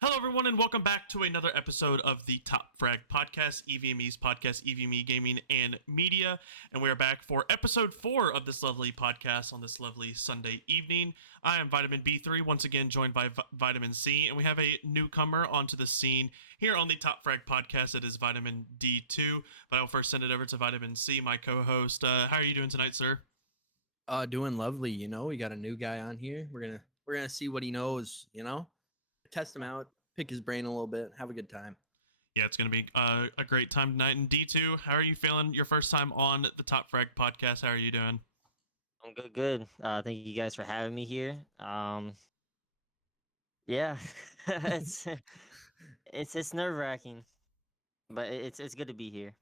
Hello, everyone, and welcome back to another episode of the Top Frag podcast, EVME's podcast, EVME Gaming and Media. And we are back for Ep.4 of this lovely podcast on this lovely Sunday evening. I am Vitamin B3, once again joined by Vitamin C, and we have a newcomer onto the scene here on the Top Frag podcast. It is Vitamin D2, but I'll first send it over to Vitamin C, my co-host. How are you doing tonight, sir? Doing lovely. We got a new guy on here. We're gonna see what he knows. Test him out, pick his brain a little bit, have a good time. Yeah, it's going to be a great time tonight. And D2, how are you feeling your first time on the Top Frag podcast? How are you doing? I'm good, good. Thank you guys for having me here. Yeah, it's it's nerve wracking, but it's good to be here.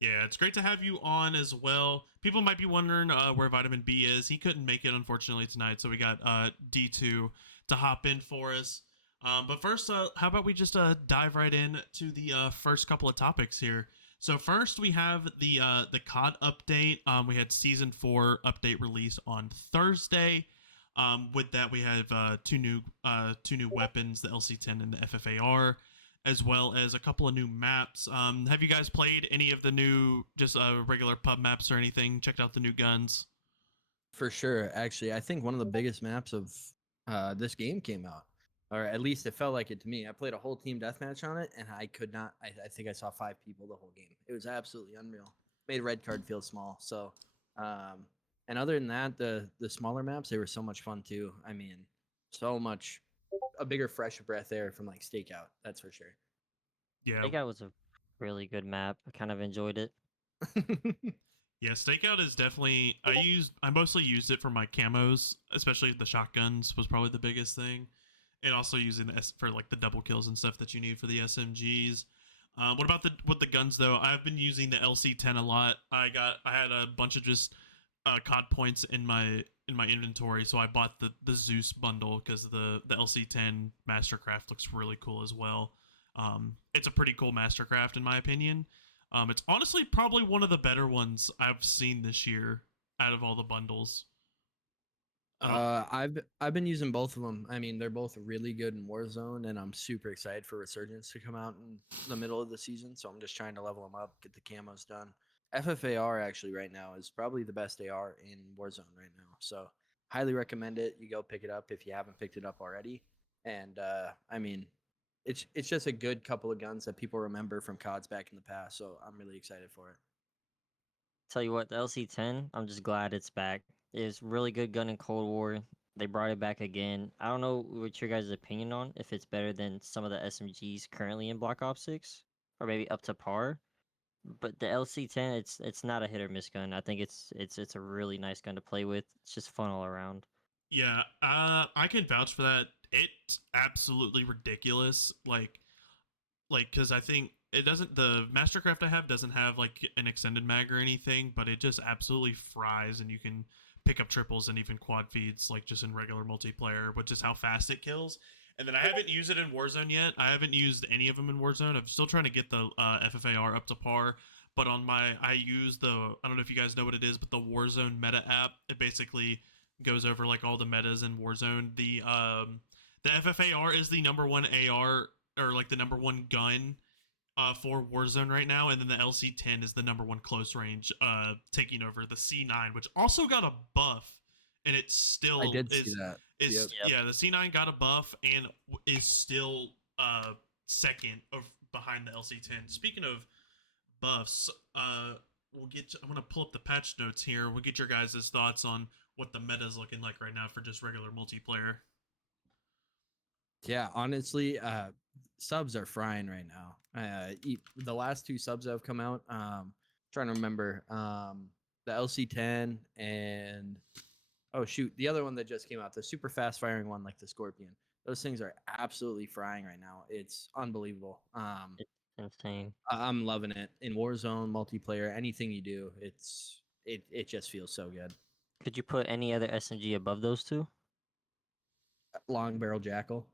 Yeah, it's great to have you on as well. People might be wondering where Vitamin B is. He couldn't make it, unfortunately, tonight, so we got D2 to hop in for us. But first, how about we just dive right in to the first couple of topics here. So first, we have the COD update. We had Season 4 update release on Thursday. With that, we have two new weapons, the LC10 and the FFAR, as well as a couple of new maps. Have you guys played any of the new just regular pub maps or anything? Checked out the new guns? For sure. Actually, I think one of the biggest maps of this game came out, or at least it felt like it to me. I played a whole team deathmatch on it, and I could not. I think I saw 5 people the whole game. It was absolutely unreal. Made red card feel small. So, and other than that, the smaller maps, they were so much fun too. I mean, so much a bigger fresh breath air from like Stakeout. That's for sure. Yeah, I think that was a really good map. I kind of enjoyed it. yeah. Stakeout is definitely. I mostly used it for my camos, especially the shotguns was probably the biggest thing, and also using the for like the double kills and stuff that you need for the SMGs. What about the guns though? I've been using the LC10 a lot. I had a bunch of just COD points in my inventory, so I bought the Zeus bundle because the LC10 Mastercraft looks really cool as well. It's a pretty cool Mastercraft in my opinion. It's honestly probably one of the better ones I've seen this year out of all the bundles. I've been using both of them. I mean, they're both really good in Warzone, and I'm super excited for Resurgence to come out in the middle of the season. So I'm just trying to level them up, get the camos done. FFAR actually right now is probably the best AR in Warzone right now. So highly recommend it. You go pick it up if you haven't picked it up already. And I mean, it's just a good couple of guns that people remember from CODs back in the past. So I'm really excited for it. Tell you what, the LC10, I'm just glad it's back. It's really good gun in Cold War. They brought it back again. I don't know what your guys' opinion on if it's better than some of the SMGs currently in Black Ops 6, or maybe up to par. But the LC10, it's not a hit or miss gun. I think it's a really nice gun to play with. It's just fun all around. Yeah, I can vouch for that. It's absolutely ridiculous. Like because I think it doesn't. The Mastercraft I have doesn't have like an extended mag or anything, but it just absolutely fries, and you can pick up triples and even quad feeds like just in regular multiplayer, which is how fast it kills. And then I haven't used it in Warzone yet. I haven't used any of them in Warzone. I'm still trying to get the FFAR up to par. But on I use I don't know if you guys know what it is, but the Warzone meta app. It basically goes over like all the metas in Warzone. The FFAR is the number one AR or like the number one gun for Warzone right now, and then the LC10 is the number one close range, taking over the C9, which also got a buff, and it I still did see that. is Yep. Yep. yeah, the C9 got a buff and is still second of behind the LC10. Speaking of buffs, I'm gonna pull up the patch notes here. We'll get your guys' thoughts on what the meta is looking like right now for just regular multiplayer. Yeah, honestly, subs are frying right now. The last 2 subs that have come out, trying to remember, the LC10 and oh shoot, the other one that just came out, the super fast firing one, like the Scorpion. Those things are absolutely frying right now. It's unbelievable. It's insane. I'm loving it in Warzone multiplayer. Anything you do, it just feels so good. Could you put any other SMG above those two? Long barrel jackal.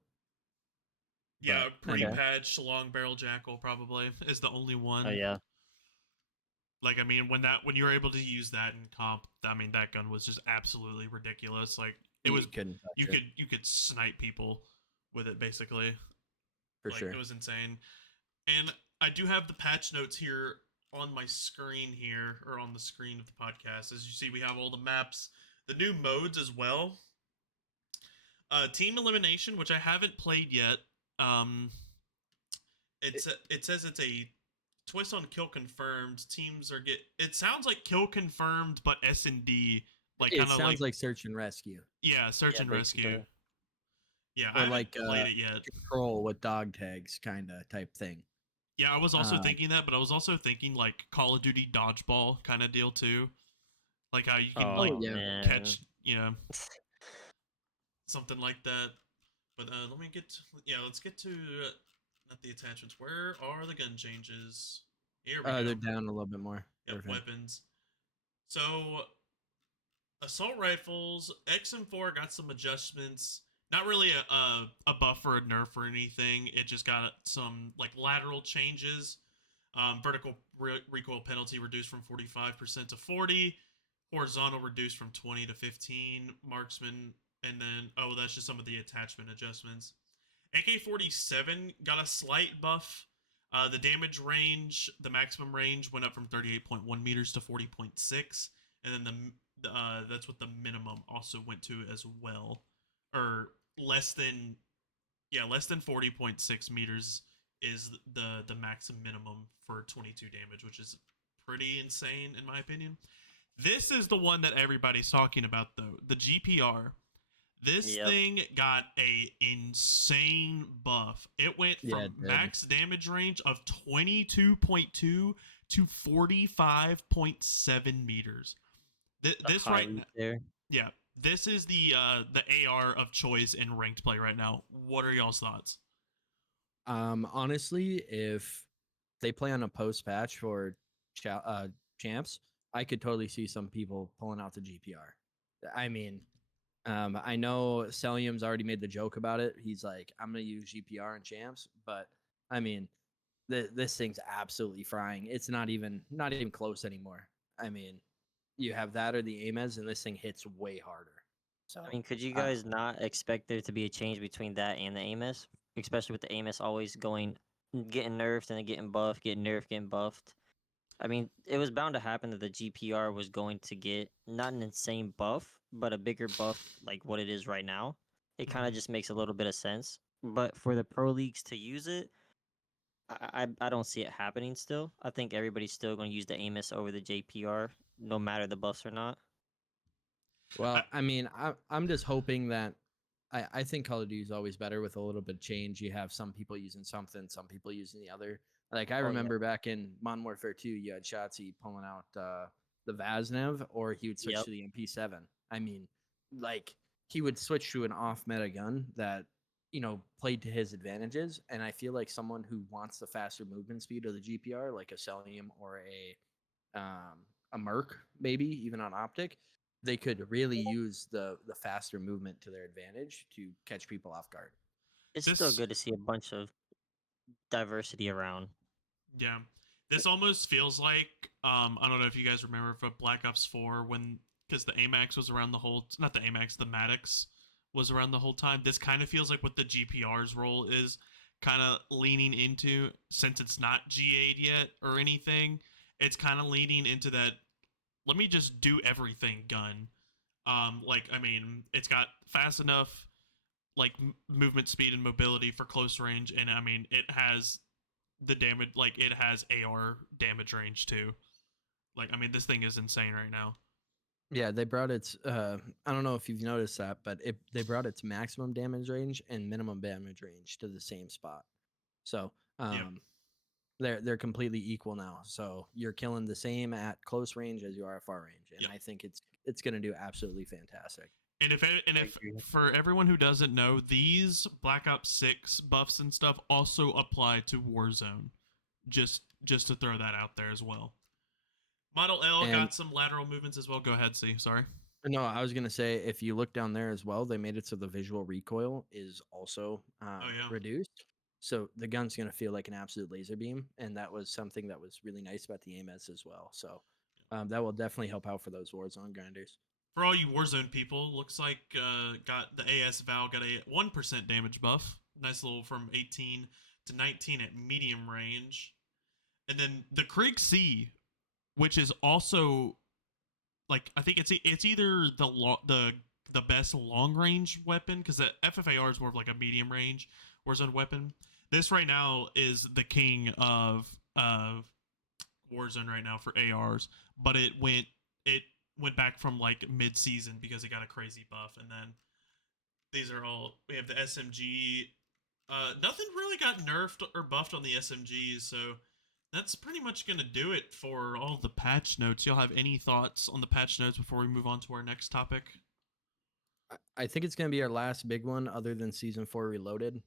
Yeah, But I mean, pre-patch long barrel jackal probably is the only Oh one. yeah. Like I mean, when you were able to use that in comp, I mean that gun was just absolutely ridiculous. Like it you was couldn't touch it. you could snipe people with it basically. for Like sure. it was insane. And I do have the patch notes here on my screen here, or on the screen of the podcast. As you see, we have all the maps, the new modes as well. Team elimination, which I haven't played yet. Um, it says it's a twist on kill confirmed. Teams are get. It sounds like kill confirmed, but S&D, like It kind of sounds like like search and rescue, yeah, search Yeah, and rescue. basically. Yeah, I or haven't like played it yet. control with dog tags kind of type thing. Yeah, I was also Um, thinking that, but I was also thinking like Call of Duty dodgeball kind of deal too. Like how you can like oh Oh yeah, man. catch, something like that. But let me get yeah, let's get to not the attachments. Where are the gun changes? Here we they're go. down a little bit more. Yep, Perfect. weapons. So assault rifles, X and 4 got some adjustments. Not really a buff or a nerf or anything. It just got some like lateral changes. Vertical recoil penalty reduced from 45% to 40. Horizontal reduced from 20 to 15. Marksman, and then that's just some of the attachment adjustments. AK-47 got a slight buff. The damage range, the maximum range, went up from 38.1 meters to 40.6, and then that's what the minimum also went to as well, or less than less than 40.6 meters is the maximum minimum for 22 damage, which is pretty insane in my opinion. This is the one that everybody's talking about though, the GPR. This Yep. thing got a insane buff. It went Yeah, from it did. max damage range of 22.2 to 45.7 meters. This High right reach now, there. yeah, this is the AR of choice in ranked play right now. What are y'all's thoughts? Honestly, if they play on a post patch for champs, I could totally see some people pulling out the GPR. I mean, I know Celium's already made the joke about it. He's like, I'm gonna use GPR and champs, but I mean, this thing's absolutely frying. It's not even close anymore. I mean, you have that or the Amez, and this thing hits way harder. So, I mean, could you uh, guys not expect there to be a change between that and the Amos? Especially with the Amos always getting nerfed and then getting buffed, getting nerfed, getting buffed. I mean, it was bound to happen that the GPR was going to get not an insane buff, but a bigger buff like what it is right now. It kind of Mhm. just makes a little bit of sense. But for the pro leagues to use it, I don't see it happening still. I think everybody's still going to use the Amos over the JPR, no matter the buffs or not. I, well, I mean, I'm just hoping that I think Call of Duty is always better with a little bit of change. You have some people using something, some people using the other. Like I Oh yeah, remember back in Modern Warfare 2, you had Shotzzy pulling out the Vaznev, or he would switch yep. to the MP7. I mean, like he would switch to an off meta gun that played to his advantages. And I feel like someone who wants the faster movement speed of the GPR, like a Celium or a Merc, maybe even on optic, they could really use the faster movement to their advantage to catch people off guard. It's still this good to see a bunch of diversity around. Yeah. This almost feels like I don't know if you guys remember for Black Ops 4 when because the AMAX was around the whole not the AMAX, the Maddox was around the whole time. This kind of feels like what the GPR's role is kind of leaning into since it's not GA'd yet or anything. It's kind of leaning into that let me just do everything gun. Like I mean, it's got fast enough like movement speed and mobility for close range and I mean, it has the damage like it has AR damage range too. Like I mean this thing is insane right now. Yeah, they brought its. I don't know if you've noticed that, but they brought its maximum damage range and minimum damage range to the same spot. So Yep. they're completely equal now. So you're killing the same at close range as you are at far range, and Yep. I think it's going to do absolutely fantastic. I And if agree. for everyone who doesn't know, these Black Ops 6 buffs and stuff also apply to Warzone. Just to throw that out there as well. Model L And got some lateral movements as well. Go ahead, see. Sorry. no, I was gonna say if you look down there as well, they made it so the visual recoil is also Oh yeah. reduced. So the gun's gonna feel like an absolute laser beam, and that was something that was really nice about the AMS as well. So that will definitely help out for those Warzone grinders. For all you Warzone people, looks like got the AS Val got a 1% damage buff. Nice little from 18 to 19 at medium range. And then the Krieg C, which is also like I think it's either the best long range weapon because the FFAR is more of like a medium range Warzone weapon. This right now is the king of Warzone right now for ARs, but it went back from like mid season because it got a crazy buff, and then these are all we have the SMG. Nothing really got nerfed or buffed on the SMGs, so that's pretty much gonna do it for all the patch notes. Y'all have any thoughts on the patch notes before we move on to our next topic? I think it's going to be our last big one other than season 4 reloaded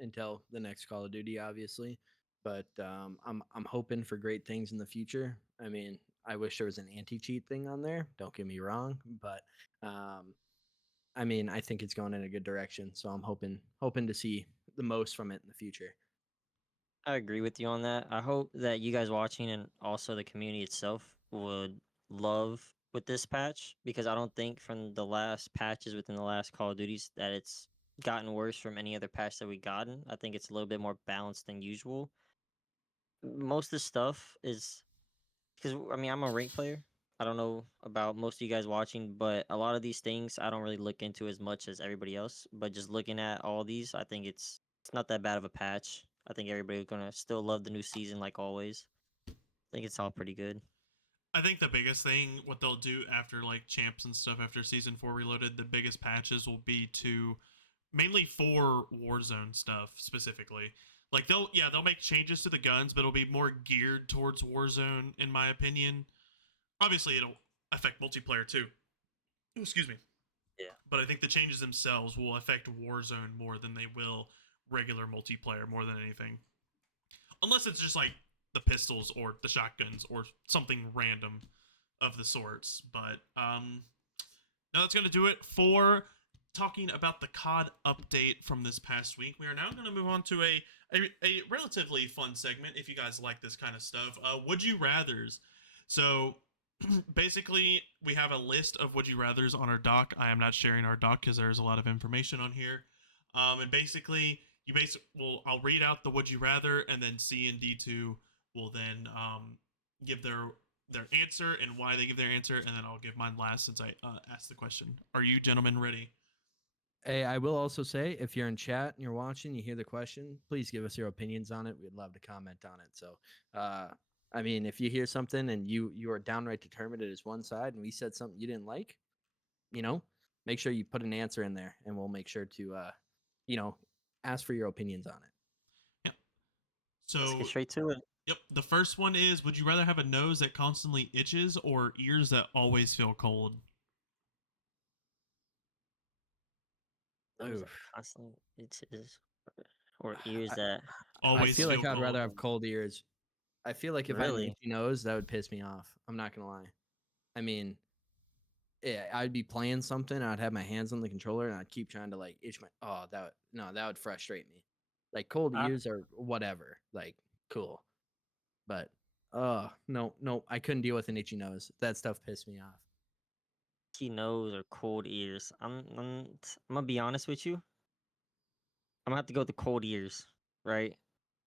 until the next Call of Duty, obviously. But I'm hoping for great things in the future. I mean, I wish there was an anti-cheat thing on there. Don't get me wrong, but um, I mean, I think it's going in a good direction. So I'm hoping to see the most from it in the future. I agree with you on that. I hope that you guys watching and also the community itself would love with this patch because I don't think from the last patches within the last Call of Duties that it's gotten worse from any other patch that we've gotten. I think it's a little bit more balanced than usual. Most of the stuff is because I mean I'm a rank player. I don't know about most of you guys watching, but a lot of these things I don't really look into as much as everybody else. But just looking at all these, I think it's not that bad of a patch. I think everybody's gonna still love the new season like always. I think it's all pretty good. I think the biggest thing, what they'll do after like champs and stuff after season 4 reloaded, the biggest patches will be to mainly for Warzone stuff specifically. Like they'll make changes to the guns, but it'll be more geared towards Warzone in my opinion. Obviously, it'll affect multiplayer too. Excuse me. Yeah. But I think the changes themselves will affect Warzone more than they will regular multiplayer more than anything. Unless it's just like the pistols or the shotguns or something random of the sorts. But now that's going to do it for talking about the COD update from this past week. We are now going to move on to a relatively fun segment if you guys like this kind of stuff. Would you rathers? So basically, we have a list of would you rathers on our doc. I am not sharing our doc because there's a lot of information on here. And basically, I'll read out the would you rather, and then C and D2 will then give their answer and why they give their answer, and then I'll give mine last since I asked the question. Are you gentlemen ready? Hey, I will also say if you're in chat and you're watching, you hear the question, please give us your opinions on it. We'd love to comment on it. So, I mean, if you hear something and you are downright determined it is one side, and we said something you didn't like, you know, make sure you put an answer in there, and we'll make sure to, you know, ask for your opinions on it. Yep. Let's get So, straight to it. yep. The first one is: would you rather have a nose that constantly itches or ears that always feel cold? Those that Oof. constantly itches or ears that I Always feel feel like I'd cold. rather have cold ears. I feel like if I had an really. itchy nose, that would piss me off. I'm not gonna lie. I mean, yeah, I'd be playing something, and I'd have my hands on the controller, and I'd keep trying to like itch my. Oh, that would frustrate me. Like cold I ears or whatever, like cool, but no, I couldn't deal with an itchy nose. That stuff pissed me off. Itchy nose or cold ears. I'm gonna be honest with you. I'm gonna have to go with the cold ears, right?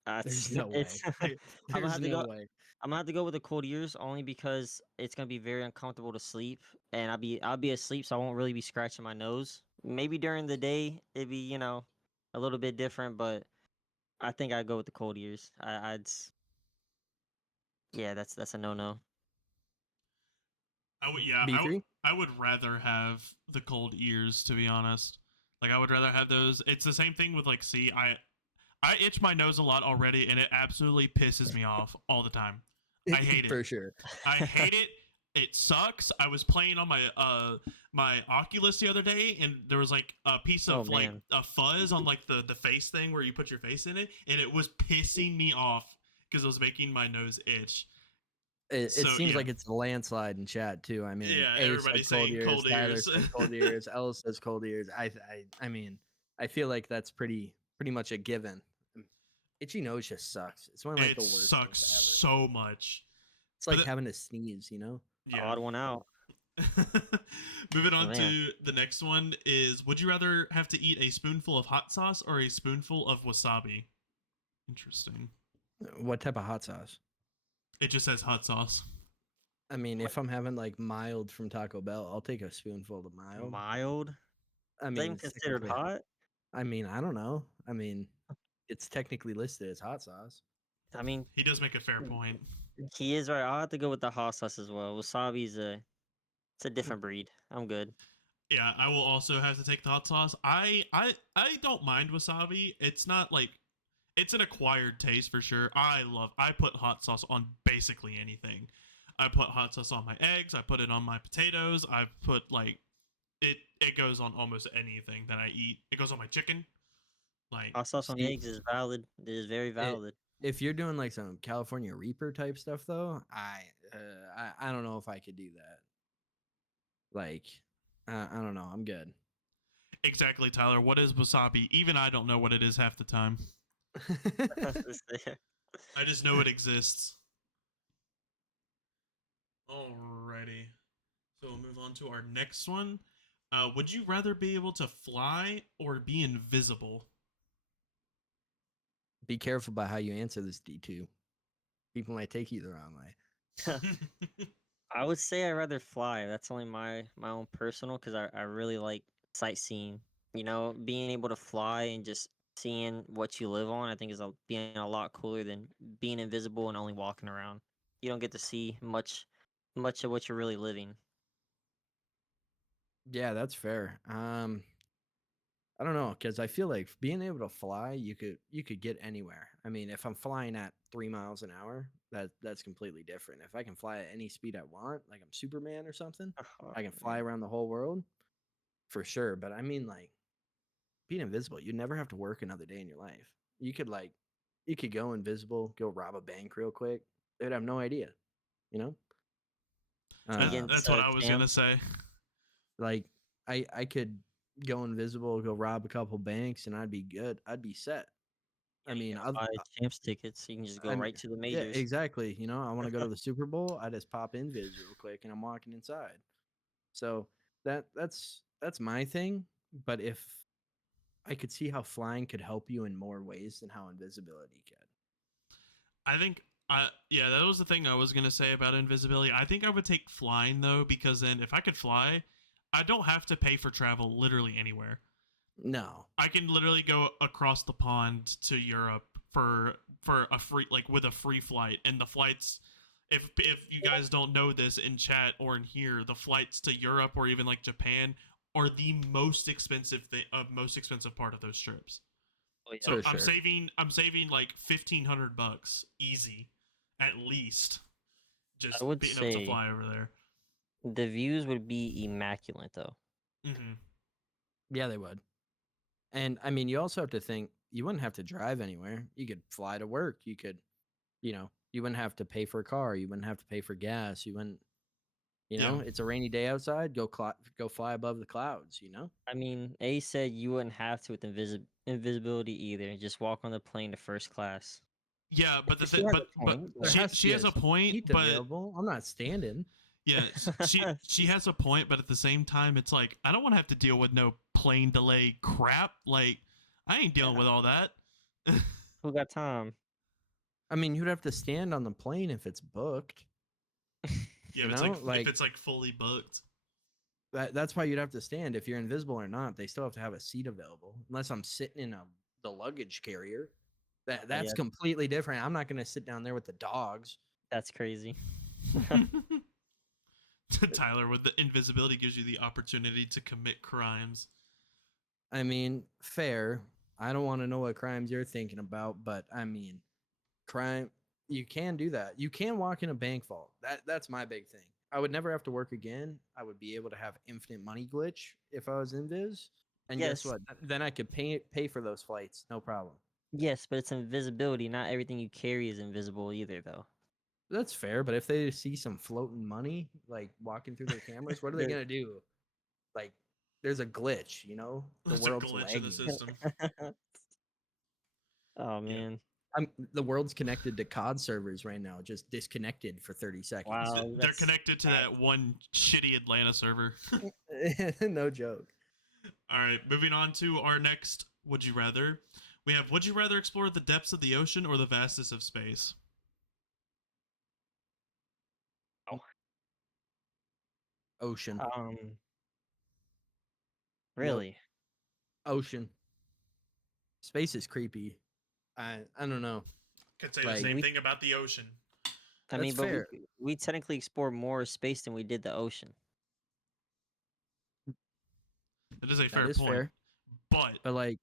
There's It's no it's way. I'm gonna There's have to no go. way. I'm gonna have to go with the cold ears only because it's gonna be very uncomfortable to sleep, and I'll be asleep, so I won't really be scratching my nose. Maybe during the day it'd be a little bit different, but I think I'd go with the cold ears. Yeah, that's a no no. I would, yeah, B3. I would rather have the cold ears to be honest. Like I would rather have those. It's the same thing with like C. I itch my nose a lot already, and it absolutely pisses me off all the time. I hate it. For sure. I hate it. It sucks. I was playing on my Oculus the other day, and there was like a piece Oh of like man, a fuzz on like the face thing where you put your face in it, and it was pissing me off because it was making my nose itch. It So seems yeah, like it's a landslide in chat too. I mean, yeah. A said Everybody's cold saying ears, cold Tyler ears. said cold ears, L says cold ears. I mean, I feel like that's pretty much a given. Itchy nose just sucks. It's one of like It the worst things sucks ever. so much. It's But like having to sneeze, you know? yeah. odd one out. Moving Oh on man, to the next one is: would you rather have to eat a spoonful of hot sauce or a spoonful of wasabi? Interesting. What type of hot sauce? It just says hot sauce. I mean, if I'm having like mild from Taco Bell, I'll take a spoonful of mild. Mild? Is I that mean, even it's considered technically. hot? I mean, I don't know. I mean, it's technically listed as hot sauce. I mean, He does make a fair point. he is right. I'll have to go with the hot sauce as well. Wasabi's it's a different breed. I'm good. Yeah, I will also have to take the hot sauce. I don't mind wasabi. It's not like it's an acquired taste for sure. I put hot sauce on basically anything. I put hot sauce on my eggs, I put it on my potatoes, I've put like it goes on almost anything that I eat. It goes on my chicken. Like Hot sauce on See, eggs is valid. It is very it, valid. if you're doing like some California Reaper type stuff, though, I don't know if I could do that. Like, I don't know. I'm good. exactly, Tyler. What is wasabi? Even I don't know what it is half the time. I just know it exists. Alrighty. So we'll move on to our next one. Would you rather be able to fly or be invisible? Be careful about how you answer this, D2. People might take you the wrong way. I would say I'd rather fly. That's only my own personal because I really like sightseeing. You know, being able to fly and just seeing what you live on, I think is being a lot cooler than being invisible and only walking around. You don't get to see much of what you're really living. Yeah, that's fair. I don't know, because I feel like being able to fly, you could get anywhere. I mean, if I'm flying at 3 miles an hour, that's completely different. If I can fly at any speed I want, like I'm Superman or something, I can fly around the whole world for sure. But I mean, like being invisible, you'd never have to work another day in your life. You could go invisible, go rob a bank real quick. They'd have no idea, you know. Sneak That's into what a I was camp. gonna say. Like I could go invisible, go rob a couple banks, and I'd be good. I'd be set. I Yeah, you mean, gotta buy champs tickets. You can just go I mean, right to the yeah, majors. exactly. You know, I want to go to the Super Bowl. I just pop in viz real quick, and I'm walking inside. So that's my thing. But if I could see how flying could help you in more ways than how invisibility could. I think yeah, that was the thing I was gonna say about invisibility. I think I would take flying though, because then if I could fly, I don't have to pay for travel literally anywhere. No, I can literally go across the pond to Europe for a free like with a free flight, and the flights. If you guys don't know this in chat or in here, the flights to Europe or even like Japan are the most expensive part of those trips. Oh yeah. So for sure. I'm saving like $1,500 easy, at least, I just would being able to say fly over there. the views would be immaculate though. Hmm. Yeah, they would. And I mean, you also have to think you wouldn't have to drive anywhere. You could fly to work. You could, you wouldn't have to pay for a car. You wouldn't have to pay for gas. You wouldn't, Yeah, it's a rainy day outside. Go fly above the clouds. I mean, A said you wouldn't have to with invisibility either. Just walk on the plane to first class. yeah, but She has a but point, There but has to she be a has a point, seat but available. I'm not standing. yeah, she has a point, but at the same time, it's like I don't want to have to deal with no plane delay crap. Like I ain't dealing Yeah. with all that. who got time? I mean, you'd have to stand on the plane if it's booked. Yeah, if it's like if Like it's like fully booked. that's why you'd have to stand if you're invisible or not. They still have to have a seat available, unless I'm sitting in the luggage carrier. That's Yeah, completely different. I'm not going to sit down there with the dogs. that's crazy. Tyler, with the invisibility gives you the opportunity to commit crimes. I mean, fair. I don't want to know what crimes you're thinking about, but I mean, crime. You can do that. You can walk in a bank vault. That's my big thing. I would never have to work again. I would be able to have infinite money glitch if I was invis. And guess Yes, what? Then I could pay for those flights, no problem. yes, but it's invisibility. Not everything you carry is invisible either, though. That's fair, but if they see some floating money like walking through their cameras, what are they There- gonna do? Like, there's a glitch, the There's a world's glitch in the lagging. system. oh Yeah. man! The world's connected to COD servers right now, just disconnected for 30 seconds. Wow, They're that's connected to that one shitty Atlanta server. No joke. All right, moving on to our next would you rather. We have would you rather explore the depths of the ocean or the vastness of space? Ocean. Um, Yep. really? Ocean. Space is creepy. I don't know. Could say the Like same We, thing about the ocean. I that's mean, but fair. we technically explored more space than we did the ocean. That is a That fair is point. fair. But But like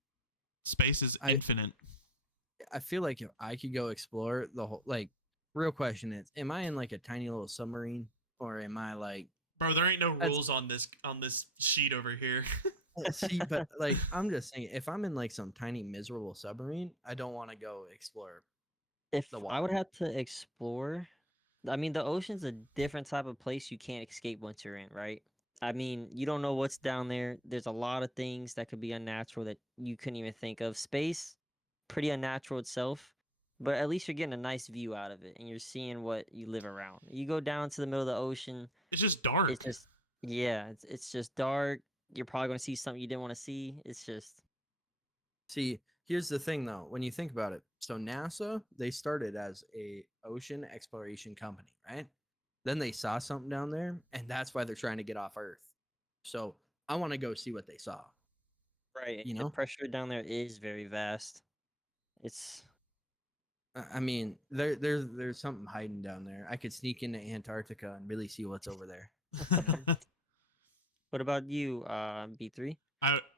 space is I infinite. I feel like if I could go explore the whole like real question is, am I in like a tiny little submarine or am I like Bro, there ain't no that's rules on this sheet over here. see, but like I'm just saying if I'm in like some tiny miserable submarine, I don't want to go explore If the I would water. have to explore, I mean, the ocean's a different type of place you can't escape once you're in, right? I mean, you don't know what's down there. There's a lot of things that could be unnatural that you couldn't even think of. Space, pretty unnatural itself, but at least you're getting a nice view out of it and you're seeing what you live around. You go down to the middle of the ocean, It's just it's dark. just, yeah, it's just dark. You're probably going to see something you didn't want to see. It's just, See, here's the thing though, when you think about it. So NASA, they started as a ocean exploration company, right? Then they saw something down there, and that's why they're trying to get off Earth. So I want to go see what they saw. right. You The know, pressure down there is very vast. It's, I mean, there's something hiding down there. I could sneak into Antarctica and really see what's over there. You know, what about you, B3?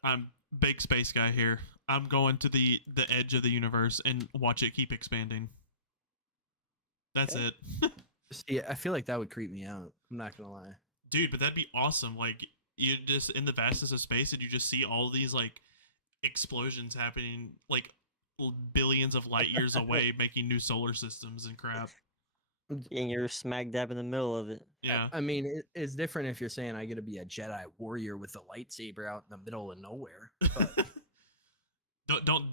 I'm big space guy here. I'm going to the edge of the universe and watch it keep expanding. That's Okay. it. see, I feel like that would creep me out. I'm not gonna lie. Dude, but that'd be awesome. Like you just in the vastness of space and you just see all these like explosions happening like billions of light years away making new solar systems and crap. And you're smack dab in the middle of it. Yeah. I mean, it's different if you're saying I get to be a Jedi warrior with a lightsaber out in the middle of nowhere. But don't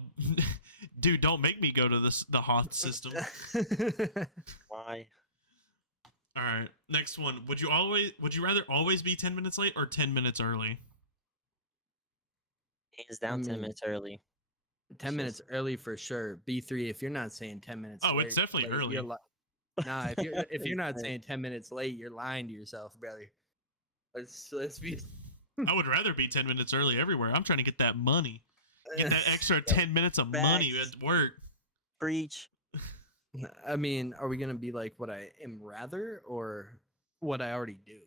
dude, don't make me go to the Hoth system. Why? All right. Next one. Would you rather always be 10 minutes late or 10 minutes early? Hands I down, 10 mean, minutes early. 10 It's minutes just, early for sure. B3, if you're not saying 10 minutes Oh, it's definitely late, you're early. nah, if you're not Insane. saying 10 minutes late, you're lying to yourself, brother. Let's be I would rather be 10 minutes early everywhere. I'm trying to get that money. Get that extra Yep. 10 minutes of money Facts. at work. Preach. I mean, are we gonna be like what I am rather or what I already do?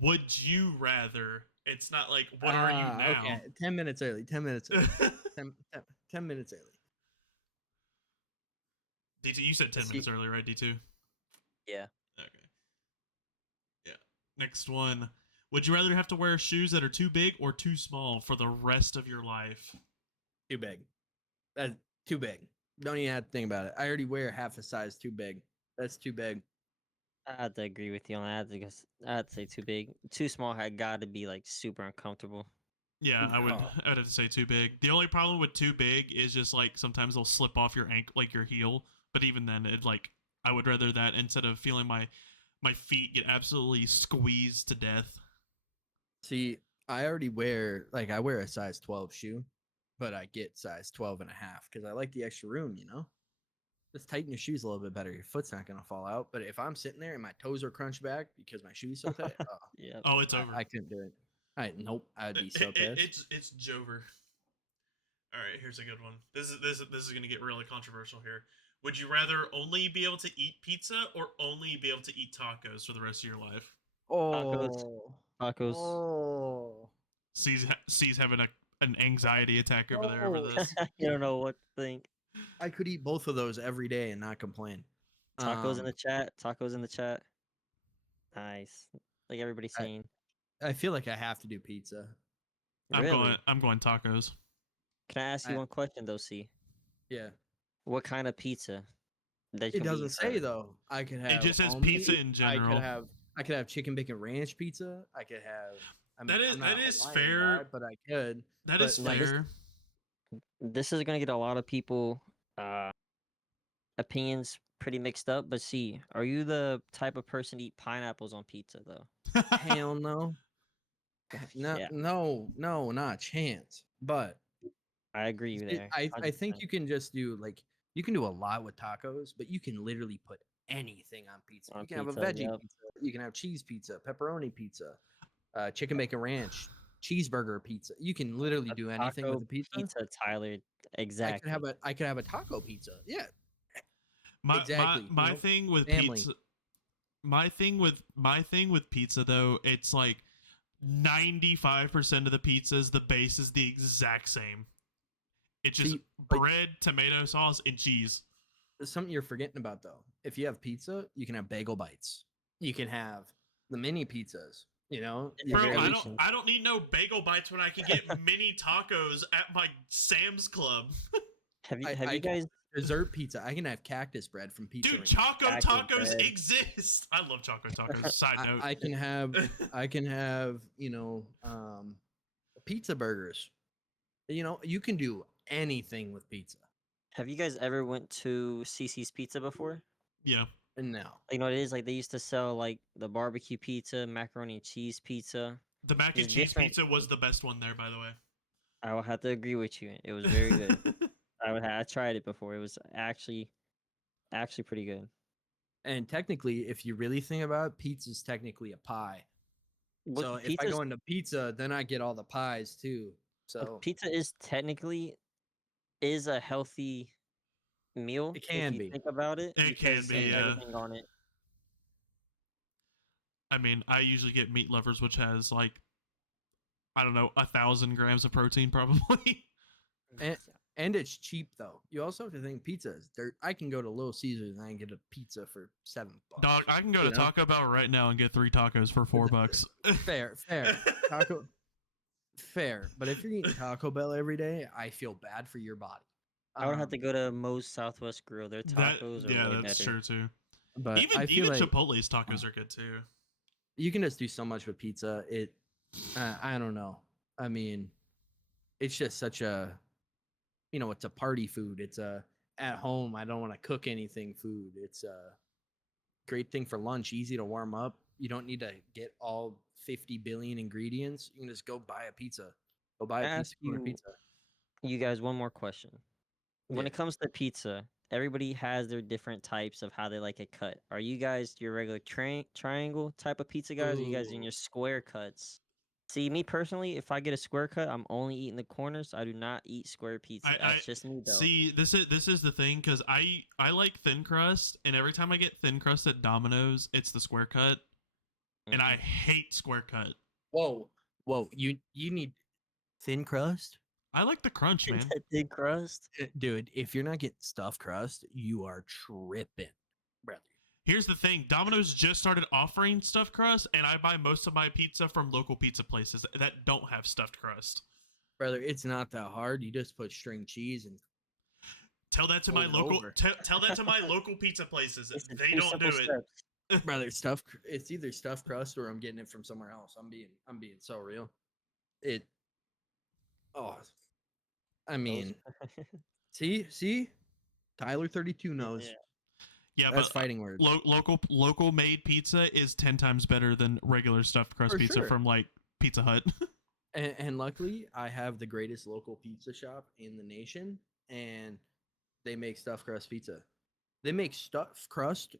Would you rather? It's not like what are you now? Okay. 10 minutes early. 10 minutes early. 10 minutes early. D2, you said 10 See, minutes early, right? D2? Yeah. Okay. Yeah. Next one. Would you rather have to wear shoes that are too big or too small for the rest of your life? too big. That's too big. Don't even have to think about it. I already wear half a size too big. That's too big. I had to agree with you on that. I'd say too big. Too small had got to be like super uncomfortable. Yeah, Oh, I'd have to say too big. The only problem with too big is just like sometimes they'll slip off your ankle, like your heel. But even then, it like I would rather that instead of feeling my feet get absolutely squeezed to death. see, I already wear like I wear a size 12 shoe, but I get size 12 and a half because I like the extra room, you know? Just tighten your shoes a little bit better. Your foot's not gonna fall out. But if I'm sitting there and my toes are crunched back because my shoe's so tight, oh, Yeah. Oh, it's over. I couldn't do it. Nope, I'd be so pissed. It's Jover. All right, here's a good one. This is gonna get really controversial here. Would you rather only be able to eat pizza or only be able to eat tacos for the rest of your life? Tacos. Oh, Tacos. oh, C's having an anxiety attack over there over no. this. You don't know what to think. I could eat both of those every day and not complain. Tacos in Um, the chat. Tacos in the chat. Nice. Like everybody's I saying. I feel like I have to do pizza. Really? I'm going tacos. Can I ask you I one question though, C? yeah. What kind of pizza that you It can be doesn't eating say forever? though. I could It have just says all pizza meat. in I could general. have I could have chicken bacon ranch pizza. I could have. I mean, I'm not That a is Hawaiian guy, fair. but I could. That is But Now like, this fair. this is gonna get a lot of people uh opinions pretty mixed up, but see, are you the type of person to eat pineapples on pizza though? hell no, no, Yeah. no, no, not a chance. But I agree there. I think 100%. you can just do like you can do a lot with tacos, but you can literally put anything on pizza. On You can have a pizza, veggie yep. pizza, you can have cheese pizza, pepperoni pizza, chicken bacon ranch, cheeseburger pizza. You can literally A do anything with taco a pizza. pizza, Tyler. Exactly. I could have a taco pizza. Yeah, My my exactly. You my know, thing with family. pizza my thing with pizza though, it's like 95% of the pizzas, the base is the exact same. It's just See, but bread, tomato sauce, and cheese. there's something you're forgetting about though. If you have pizza, you can have bagel bites. You can have the mini pizzas. You know, Different your Bro, I very don't variations. I don't need no bagel bites when I can get mini tacos at my Sam's Club. Have you guys dessert pizza. I can have cactus bread from Dude, Pizzeria. Choco cactus Tacos bread? exist. I love Choco Tacos. Side note. I can have pizza burgers. You know, you can do anything with pizza. Have you guys ever went to CC's Pizza before? Yeah. And now, You know what it is? Like they used to sell like the barbecue pizza, macaroni and cheese pizza. The mac and Just cheese different. pizza was the best one there, by the I will have to agree with you. It was very good. way. I tried it before. It was actually pretty good. and technically, if you really think about it, pizza's technically a pie. What So if I pizza's go into pizza, then I get all the pies too. So pizza is technically is a healthy meal it if can you be. think about it It can because be, of And yeah. everything on it. I mean, I usually get meat lovers, which has like, I don't know, 1,000 grams of protein probably. and, and it's cheap though. You also have to think pizza is dirt. I can go to Little Caesars and I can get a pizza for $7. Dog, I can go You to know? Taco Bell right now and get 3 tacos for $4. Fair. Taco fair. But if you're eating Taco Bell every day, I feel bad for your body. I would have Um, to go to Moe's Southwest Grill. Their That tacos are yeah, way that's better. true too. but Even I feel even like Chipotle's tacos are good too. you can just do so much with pizza. I don't know. I mean, it's just such a, it's a party food. It's a at home. I don't want to cook anything food. It's a great thing for lunch. Easy to warm up. You don't need to get all 50 billion ingredients. You can just go buy a pizza. Go buy I a ask corner you, pizza. you guys, one more question. When Yeah. it comes to pizza, everybody has their different types of how they like it cut. Are you guys your regular triangle type of pizza guys? Or you guys in Ooh. your square cuts? See, me personally, if I get a square cut, I'm only eating the corners. I do not eat square pizza. I That's just me though. see. This is the thing because I like thin crust, and every time I get thin crust at Domino's, it's the square cut, and I Mhm. hate square cut. Whoa. Whoa. You need thin crust? I like the crunch, man. That thin crust. Dude, if you're not getting stuffed crust, you are tripping, brother. Here's the thing: Domino's just started offering stuffed crust, and I buy most of my pizza from local pizza places that don't have stuffed crust. Brother, it's not that hard. You just put string cheese and Tell that to my fold it local. over. Tell that to my local pizza places. It's the They two don't simple do it. steps. Brother, it's either stuffed crust or I'm getting it from somewhere else. I'm being so real. It oh I Those. mean, see? Tyler 32 knows. Yeah. Yeah, That's but fighting words. local made pizza is 10 times better than regular stuffed crust For pizza sure. from like Pizza Hut. And luckily, I have the greatest local pizza shop in the nation, and they make stuffed crust pizza. They make stuffed crust,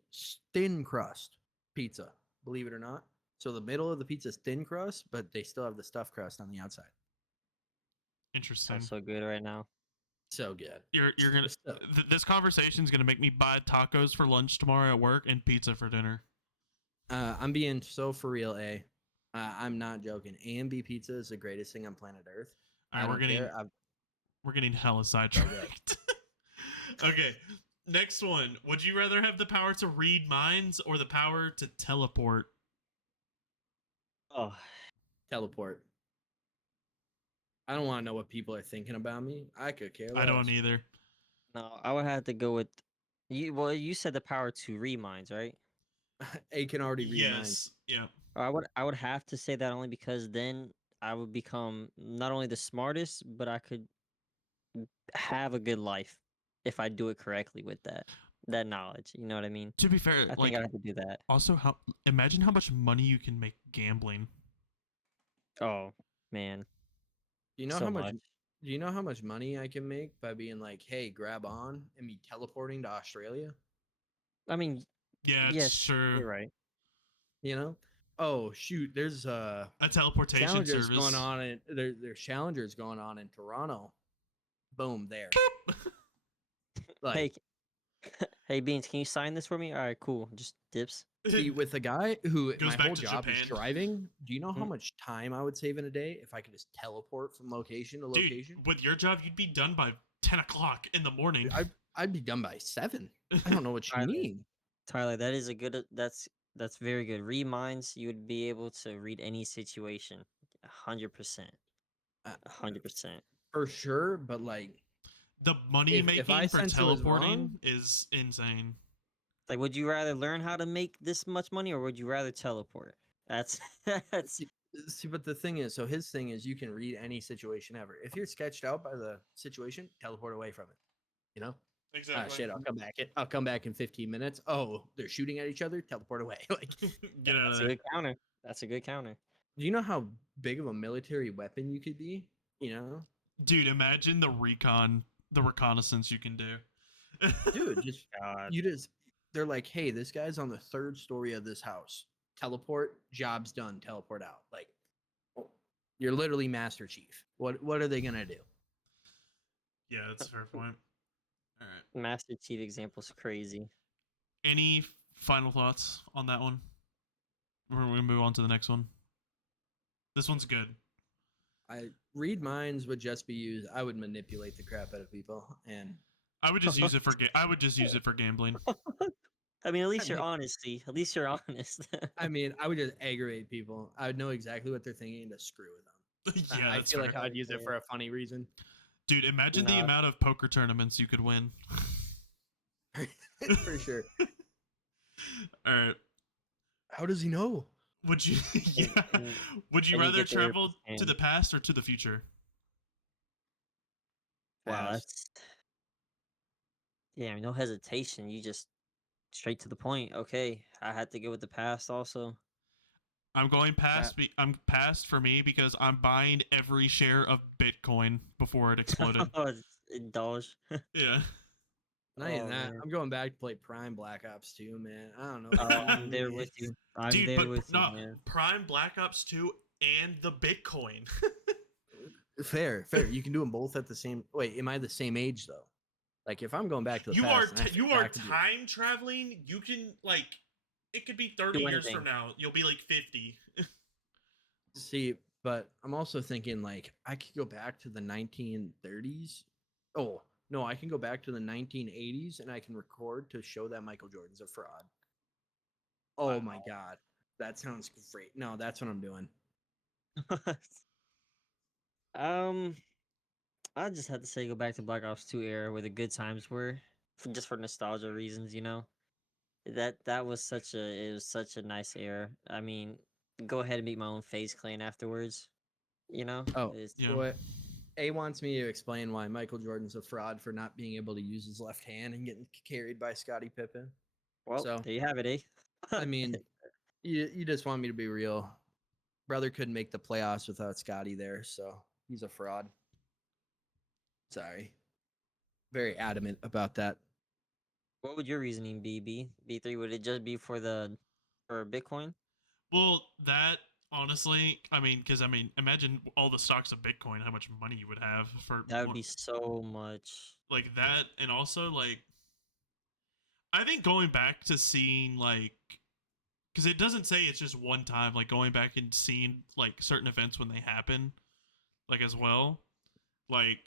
thin crust pizza, believe it or not. So the middle of the pizza is thin crust, but they still have the stuffed crust on the outside. Interesting. Sounds so good right now. So good. You're gonna So- this conversation is gonna make me buy tacos for lunch tomorrow at work and pizza for dinner. I'm being so for real, A. I'm not joking. A and B pizza is the greatest thing on planet Earth. All I right, don't care. we're getting hella sidetracked. Okay, next one. Would you rather have the power to read minds or the power to teleport? Oh, Teleport. I don't want to know what people are thinking about me. I could care I less. don't either. no, I would have to go with you. Well, you said the power to read minds, right? A can already read minds. Yes. Yeah. I would have to say that only because then I would become not only the smartest, but I could have a good life if I do it correctly with that knowledge. You know what I mean? To be fair, I think I have to do that. also how imagine how much money you can make gambling. Oh man, Do you know so how much? much. Do you know how much money I can make by being like, "Hey, grab on," and me teleporting to Australia? I mean, Yeah, it's yes, true. you're right. You know? Oh shoot, there's A teleportation challengers going service. on in there's challengers going on in Toronto. Boom, there. Hey, Like, hey, Beans, can you sign this for me? All right, cool. Just dips. see, with a guy who Goes my back whole to job is Japan. driving, do you know how Mm. much time I would save in a day if I could just teleport from location to Dude, location? with your job, you'd be done by 10 o'clock in the morning. I'd be done by 7. I don't know what you Tyler, mean. Tyler, that is a good. That's very good. Read minds. You would be able to read any situation. 100%. Uh, 100%. for sure, but like The money if I making for sense it was wrong, teleporting is insane. Like, would you rather learn how to make this much money, or would you rather teleport? That's that's. see, but the thing is, so his thing is you can read any situation ever. If you're sketched out by the situation, teleport away from it. You know? Ah, Exactly. shit, I'll come back in 15 minutes. Oh, they're shooting at each other. Teleport away. Like, Get out of That's a there. good counter. That's a good counter. do you know how big of a military weapon you could be? You know, Dude, imagine the reconnaissance you can do. dude, just God. you just they're like, hey, this guy's on the 3rd story of this house. Teleport, job's done. Teleport out. Like, oh, you're literally Master Chief. What are they gonna do? Yeah, that's a fair point. All right. Master Chief example's crazy. Any final thoughts on that one? We're gonna move on to the next one. This one's good. I read minds would just be used. I would manipulate the crap out of people, and I would just use it for I would just use it for gambling. I mean, at I least you're mean, honesty. At least you're honest. I would just aggravate people. I would know exactly what they're thinking to screw with them. Yeah, I that's feel fair. like I would use it for a funny reason. Dude, imagine the Nah. amount of poker tournaments you could win. For sure. All right. How does he know? Would you And, yeah. and, Would you and you rather get there travel to the firsthand. past or to the future? Wow, Fast. that's yeah, no hesitation. You just straight to the point. Okay, I had to go with the past also. I'm going That, past. I'm past for me because I'm buying every share of Bitcoin before it exploded. Indulge. Yeah. not even Oh that. man. I'm going back to play Prime Black Ops 2, man. I don't know Oh, what I'm you there mean. with you. I'm Dude, there but with you, not man. Prime Black Ops 2 and the Bitcoin. Fair, fair. You can do them both at the same. Wait, am I the same age though? Like if I'm going back to the you are past, and I fit you are back to be time traveling. You can like it could be 30 Do years from anything. now. You'll be like 50. see, but I'm also thinking like I could go back to the 1930s. Oh no, I can go back to the 1980s and I can record to show that Michael Jordan's a fraud. Oh my god, that sounds great. No, that's what I'm doing. um, I just had to say go back to Black Ops 2 era where the good times were, just for nostalgia reasons, you know. That was such a nice era. I mean, go ahead and meet my own Face Clan afterwards. You know, Oh, it's Yeah. so A wants me to explain why Michael Jordan's a fraud for not being able to use his left hand and getting carried by Scottie Pippen. well, So, there you have it, eh? I mean, you just want me to be real. Brother couldn't make the playoffs without Scotty there, so he's a fraud. Sorry. Very adamant about that. What would your reasoning be, B3? Would it just be for Bitcoin? Well, that honestly, I mean, because I mean, imagine all the stocks of Bitcoin, how much money you would have for That would be so much. like that, and also like I think going back to seeing like because it doesn't say it's just one time, like going back and seeing like certain events when they happen, like as well, like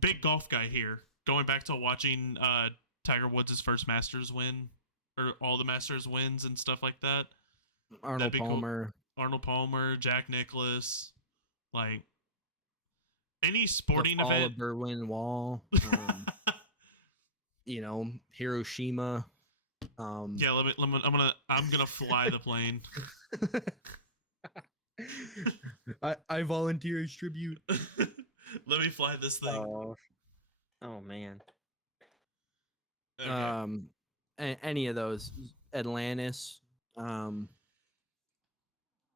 big golf guy here, going back to watching Tiger Woods' first Masters win or all the Masters wins and stuff like that. That'd Arnold be cool. Palmer, Arnold Palmer, Jack Nicklaus, like any the sporting fall event. of Berlin Wall, Hiroshima. Yeah, I'm gonna fly the plane. I volunteer as tribute. Let me fly this thing. Oh man. Okay. Any of those, Atlantis.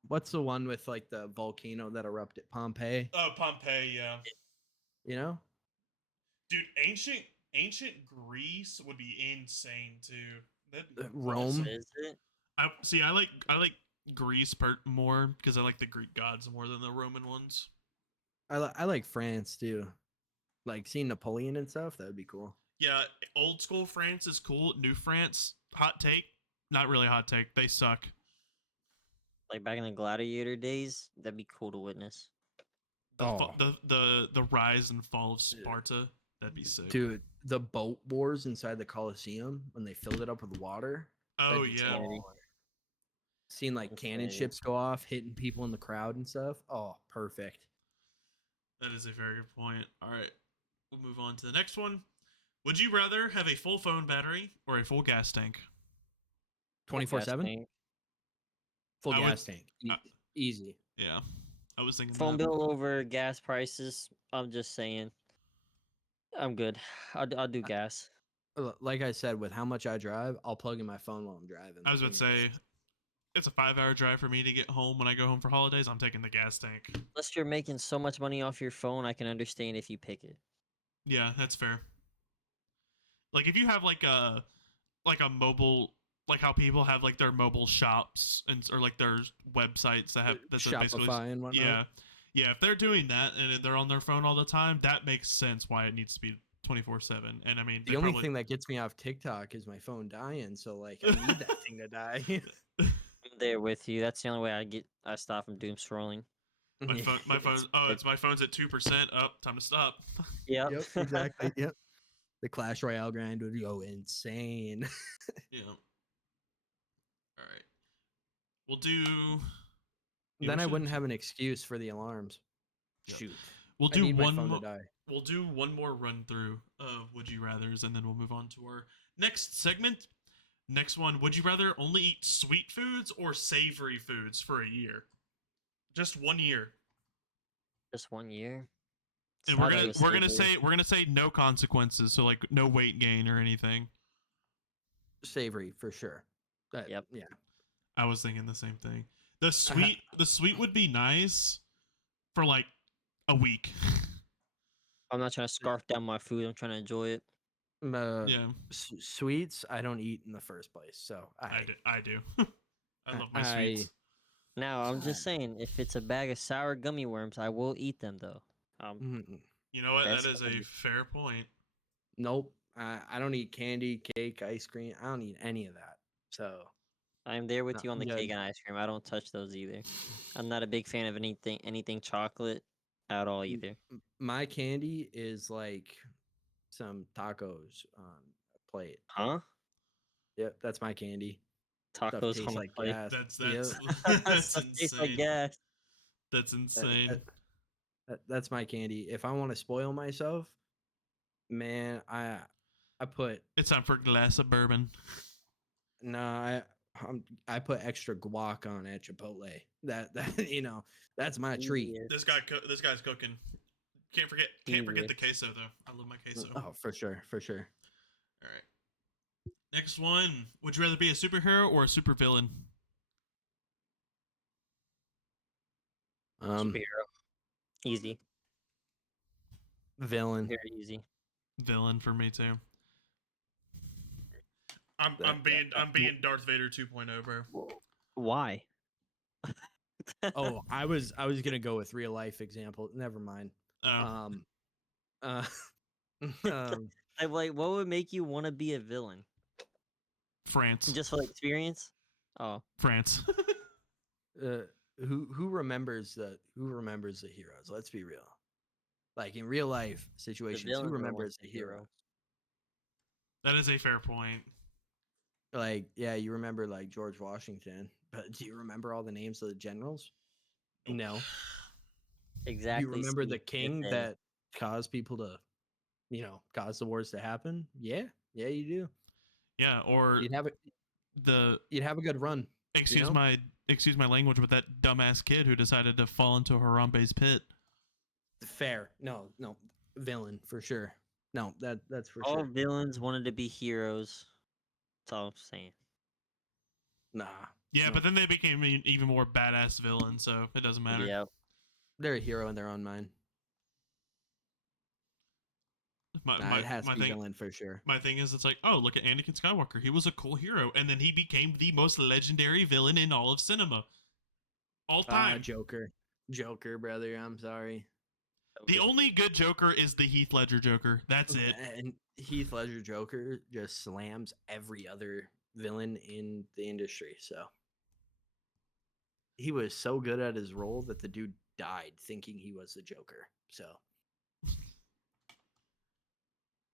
What's the one with like the volcano that erupted? Pompeii. Oh, Pompeii. Yeah. You know, Dude, ancient Greece would be insane too. That'd be Yes, Rome. is it? I see. I like Greece more because I like the Greek gods more than the Roman ones. I like France too. Like seeing Napoleon and stuff. That would be cool. Yeah, old school France is cool. New France, hot take, not really hot take. They suck. Like back in the gladiator days, that'd be cool to witness. Oh, The rise and fall of yeah. Sparta. That'd be sick. Dude, the boat wars inside the Colosseum when they filled it up with water. Oh That'd be yeah, Insanity. baller. Seeing like cannon Insanity. ships go off, hitting people in the crowd and stuff. Oh, perfect. that is a very good point. All right, we'll move on to the next one. Would you rather have a full phone battery or a full gas tank? 24/7 Casting. full I would- gas tank. uh, Easy. Yeah, I was thinking Phone that. bill over gas prices. I'm just saying. I'm good. I'll do gas. Like I said, with how much I drive, I'll plug in my phone while I'm driving. I was about to say, it's a 5 hour drive for me to get home. When I go home for holidays, I'm taking the gas tank. Unless you're making so much money off your phone, I can understand if you pick it. Yeah, that's fair. Like if you have like a mobile, like how people have like their mobile shops and or like their websites that have that's basically Shopify and whatnot. yeah, yeah. If they're doing that and they're on their phone all the time, that makes sense why it needs to be 24/7. And I mean, The only thing that gets me off TikTok is my phone dying, so like I need that thing to die. I'm there with you. That's the only way I stop from doom scrolling. my phone. Oh, it's my phone's at 2%. Up, time to stop. Yep. Yep, exactly. Yep. The Clash Royale grind would go insane. Yeah. All right. We'll do. Yeah, Then we I should- wouldn't have an excuse for the alarms. Yep. Shoot. We'll I do need my one phone more. to die. We'll do one more run through of Would You Rather's, and then we'll move on to our next segment. Next one: Would you rather only eat sweet foods or savory foods for a year? Just 1 year, Just 1 year. and Sad I was we're gonna savory. say no consequences, so like no weight gain or anything. Savory for sure. Yep. Yeah. I was thinking the same thing. The sweet would be nice for like a week. I'm not trying to scarf down my food. I'm trying to enjoy it. Yeah, Sweets I don't eat in the first place, so I do. I love my I- sweets. Now I'm just saying, if it's a bag of sour gummy worms, I will eat them though. Mm-mm. You know what? That's That is a heavy. fair point. Nope. I don't eat candy, cake, ice cream. I don't eat any of that. So I'm there with No, you on the I'm cake good. and ice cream. I don't touch those either. I'm not a big fan of anything chocolate at all either. my candy is like some tacos on a plate. Huh? Yep, that's my candy. Stuff Tacos tastes on a like plate. gas. That's Yep. that's Stuff tastes like insane. gas. That's That- insane. that's my candy. If I want to spoil myself, man, I put It's time for a glass of bourbon. no, I put extra guac on at Chipotle. That that's my treat. Yes. This guy's cooking. Can't forget the queso though. I love my queso. Oh, for sure, for sure. All right. Next one. Would you rather be a superhero or a supervillain? Superhero. Easy. Villain. Very easy. Villain for me too. I'm That- being Darth Vader 2.0, bro. Why? Oh, I was gonna go with real life example. Never mind. Oh, Um, uh, um, I'm like, what would make you want to be a villain? France. Just for the experience? Oh, France. who remembers the heroes? Let's be real. Like in real life the situations, who villains are the ones remembers the with the hero. hero? That is a fair point. Like, yeah, you remember like George Washington, but do you remember all the names of the generals? Nope. No. Exactly. You remember Steve. the king Listen, that caused people to, cause the wars to happen? Yeah, you do. Yeah, or You'd have a good run. excuse know? my language, but that dumbass kid who decided to fall into Harambe's pit. Fair. No, villain for sure. No, that's for all sure. villains wanted to be heroes. That's all I'm saying. Nah. Yeah, no. but then they became an even more badass villain, so it doesn't matter. Yeah. They're a hero in their own mind. My Nah, my it has my to be thing villain for sure. my thing is, it's like, oh, look at Anakin Skywalker. He was a cool hero, and then he became the most legendary villain in all of cinema, all time. Joker, brother. I'm sorry. The only good Joker is the Heath Ledger Joker. That's it. And Heath Ledger Joker just slams every other villain in the industry. So he was so good at his role that the dude died thinking he was the Joker. So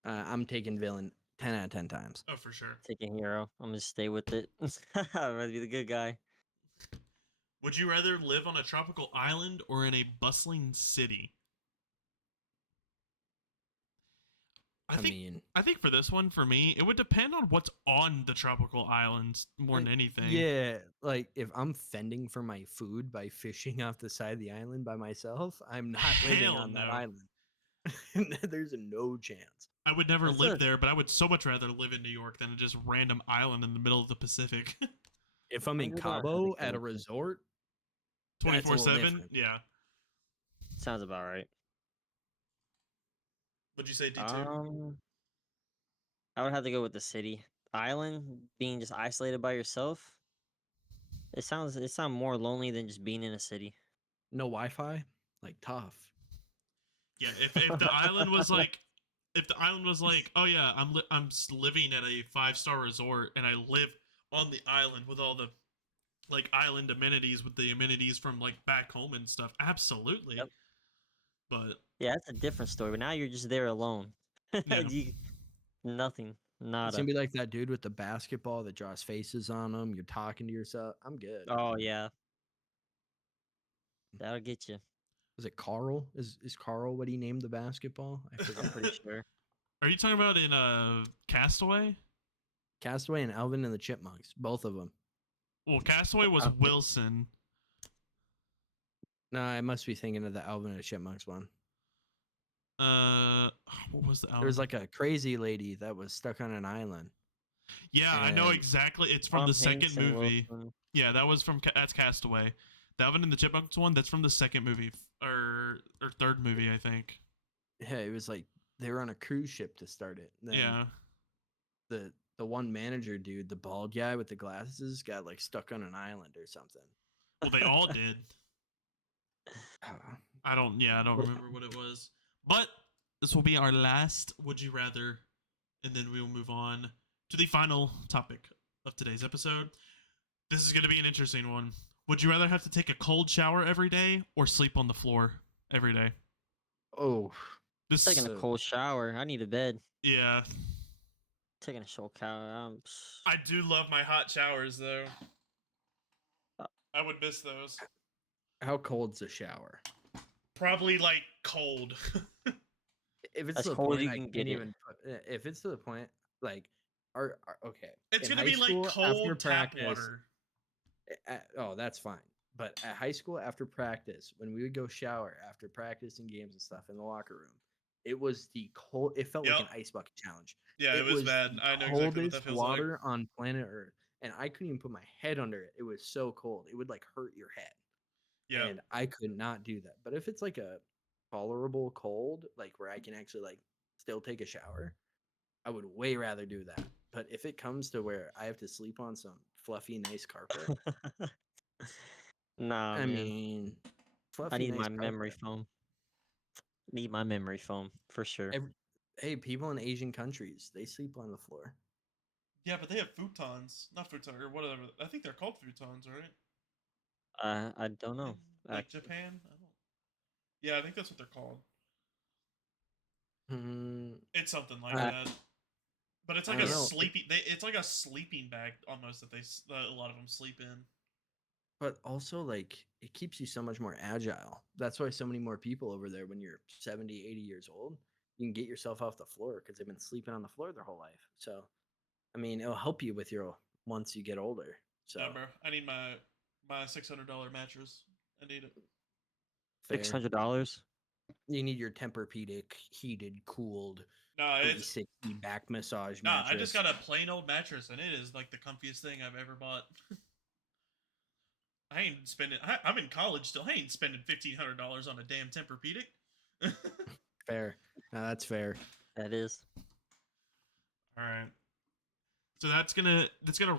I'm taking villain 10 out of 10 times. Oh, for sure. Taking hero. I'm gonna stay with it. I'd rather be the good guy. Would you rather live on a tropical island or in a bustling city? I I think mean, I think for this one, for me, it would depend on what's on the tropical islands more than anything. yeah, like if I'm fending for my food by fishing off the side of the island by myself, I'm not living Hell on that no. island. There's no chance. I would never That's live a- there, but I would so much rather live in New York than a just random island in the middle of the Pacific. If I'm in I'm gonna have to Cabo go at a with it. resort, that's a little 24/7. different. Yeah. Sounds about right. Would you say D2? Um, I would have to go with the city. Island, being just isolated by yourself. It sounds more lonely than just being in a city. No Wi-Fi, like tough. Yeah. If the island was like, oh yeah, I'm living at a 5-star resort and I live on the island with all the like island amenities with the amenities from like back home and stuff. Absolutely. Yep. But Yeah, that's a different story. But now you're just there alone. yeah. you, nothing. It's Nada. gonna be like that dude with the basketball that draws faces on them. You're talking to yourself. I'm good. Oh yeah, that'll get you. Was it Carl? Is Carl what he named the basketball? I I'm forgot. pretty sure. Are you talking about in Castaway? Castaway and Alvin and the Chipmunks, both of them. Well, Castaway was Wilson. No, I must be thinking of the Alvin and the Chipmunks one. What was the There was album? like a crazy lady that was stuck on an island. Yeah, I know and- exactly. It's from Tom the second Hanks and movie. Wilson. Yeah, that was from that's Castaway. The Alvin and the Chipmunks one, that's from the second movie or third movie, I think. Yeah, it was like they were on a cruise ship to start it. Then Yeah. the one manager dude, the bald guy with the glasses, got like stuck on an island or something. Well, they all did. Ah, I don't remember what it was. But this will be our last Would You Rather, and then we will move on to the final topic of today's episode. This is going to be an interesting one. Would you rather have to take a cold shower every day or sleep on the floor every day? Oh, This Taking a So- cold shower. I need a bed. yeah. Taking a shower. I do love my hot showers though. Uh, I would miss those. how cold's a shower? Probably like cold. If it's As to the cold as point you I can can't get it. even if it's to the point like okay. It's in gonna high be like school, after cold tap practice- water. Oh, that's fine. But at high school, after practice, when we would go shower after practice and games and stuff in the locker room, it was the cold. It felt like Yep. an ice bucket challenge. Yeah, it was bad. the I know exactly what that coldest feels water on planet Earth, and I couldn't even put my head under it. It was so cold; it would like hurt your head. like. Yeah. And I could not do that. But if it's like a tolerable cold, like where I can actually like still take a shower, I would way rather do that. But if it comes to where I have to sleep on some fluffy, nice carpet, Nah, I man. mean, fluffy, I need nice my carpet. memory foam. Need my memory foam for sure. Hey, people in Asian countries, they sleep on the floor. Yeah, but they have futons. Not futon or whatever. I think they're called futons, right? I don't know. Like actually. Japan? I don't. Yeah, I think that's what they're called. Hmm, It's something like I- that. But it's I like a don't know. sleepy. It's like a sleeping bag almost that a lot of them sleep in. but also, like, it keeps you so much more agile. That's why so many more people over there, when you're 70, 80 years old, you can get yourself off the floor because they've been sleeping on the floor their whole life. So, I mean, it'll help you with your once you get older. So, No, bro. I need my $600 mattress. I need it. fair. $600. You need your Tempur-Pedic heated, cooled, No, it's 360 back massage nah. mattress. I just got a plain old mattress, and it is like the comfiest thing I've ever bought. I ain't spending. I'm in college still. I ain't spending $1,500 on a damn Tempur-Pedic. Fair. No, that's fair. That is. All right. So that's gonna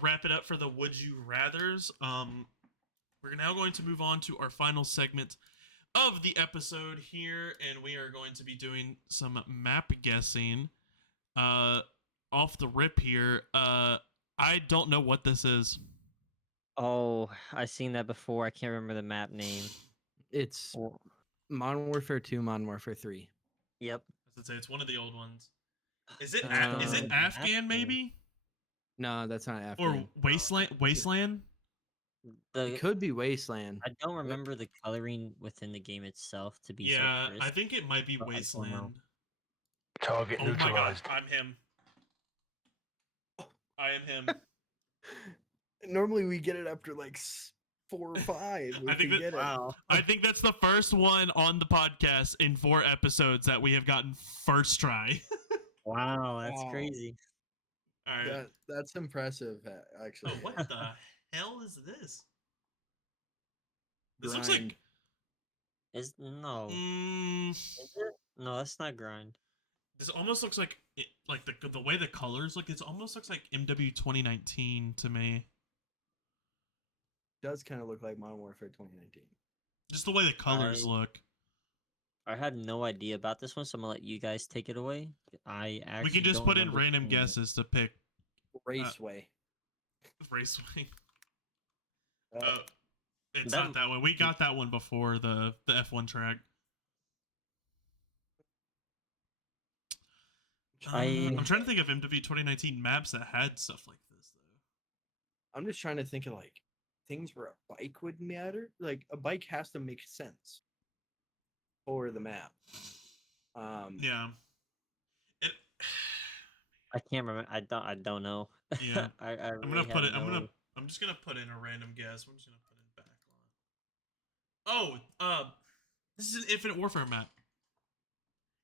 wrap it up for the Would You Rather's. We're now going to move on to our final segment of the episode here, and we are going to be doing some map guessing. Off the rip here. I don't know what this is. Oh, I seen that before. I can't remember the map name. It's Oh, Modern Warfare 2, Modern Warfare 3. yep. Let's say it's one of the old ones. Is it is it Um, Afghan maybe No, that's not or Afghan. Wasteland? Wasteland? It The could be Wasteland. I don't remember the coloring within the game itself to be so Yeah, I crisp. think it might be but I don't know. Wasteland. Target Oh my god, neutralized. I'm him. I am him. Normally we get it after like 4 or 5. I think that- Wow. I think that's the first one on the podcast in 4 episodes that we have gotten first try. Wow, that's Wow. crazy. All right. That's impressive, actually. Oh, what the hell is this? This looks Grind. like No. mm, Is it? No, that's not grind. this almost looks like the way the colors look. It almost looks like MW 2019 to me. Does kind of look like Modern Warfare 2019. Just the way the colors I- look. I had no idea about this one, so I'm gonna let you guys take it away. I actually We can just don't put in remember random seeing it. guesses to pick Raceway. Raceway. Uh, It's that- not that one. We got that one before the F1 track. I- I'm trying to think of MW 2019 maps that had stuff like this though. I'm just trying to think of like things where a bike would matter. Like a bike has to make sense for the map. Yeah. It. I can't remember. I don't know. Yeah. I I'm really gonna put have it. no- I'm just gonna put in a random guess. I'm just gonna put in backline. Oh, this is an Infinite Warfare map.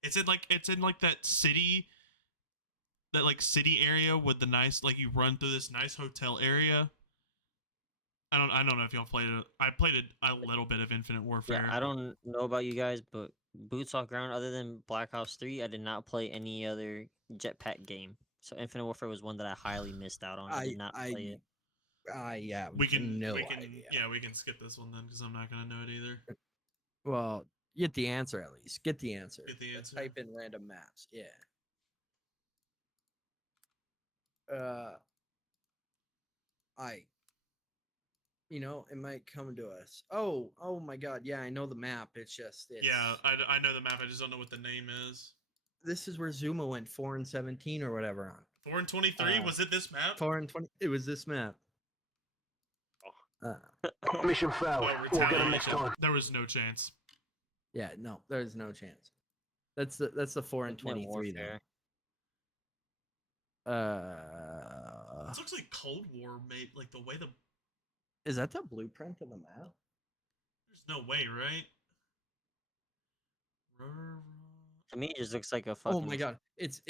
It's in like that city area with the nice, like, you run through this nice hotel area. I don't know if y'all played it. I played it a little bit of Infinite Warfare. Yeah, I don't know about you guys, but boots off ground. Other than Black Ops 3, I did not play any other jetpack game. So Infinite Warfare was one that I highly missed out on. I did not play it. Yeah, we can no we can idea. yeah, we can skip this one then because I'm not gonna know it either. Well, get the answer at least. Get the answer. Get the answer. Type in random maps. Yeah. It might come to us. Oh my God. Yeah, I know the map. It's Yeah, I know the map. I just don't know what the name is. This is where Zuma went 4-17 or whatever on. 4 and 23. Uh, Was it this map? 4-20. It was this map. Mission failed. Oh, We'll get them next retaliation. time. There was no chance. Yeah, no, there's no chance. That's the 4 and Infinite 23 Warfare. there. This looks like Cold War made, like the way the. Is that the blueprint of the map? There's no way, right? To me, it just looks like a fucking. Oh my God, it's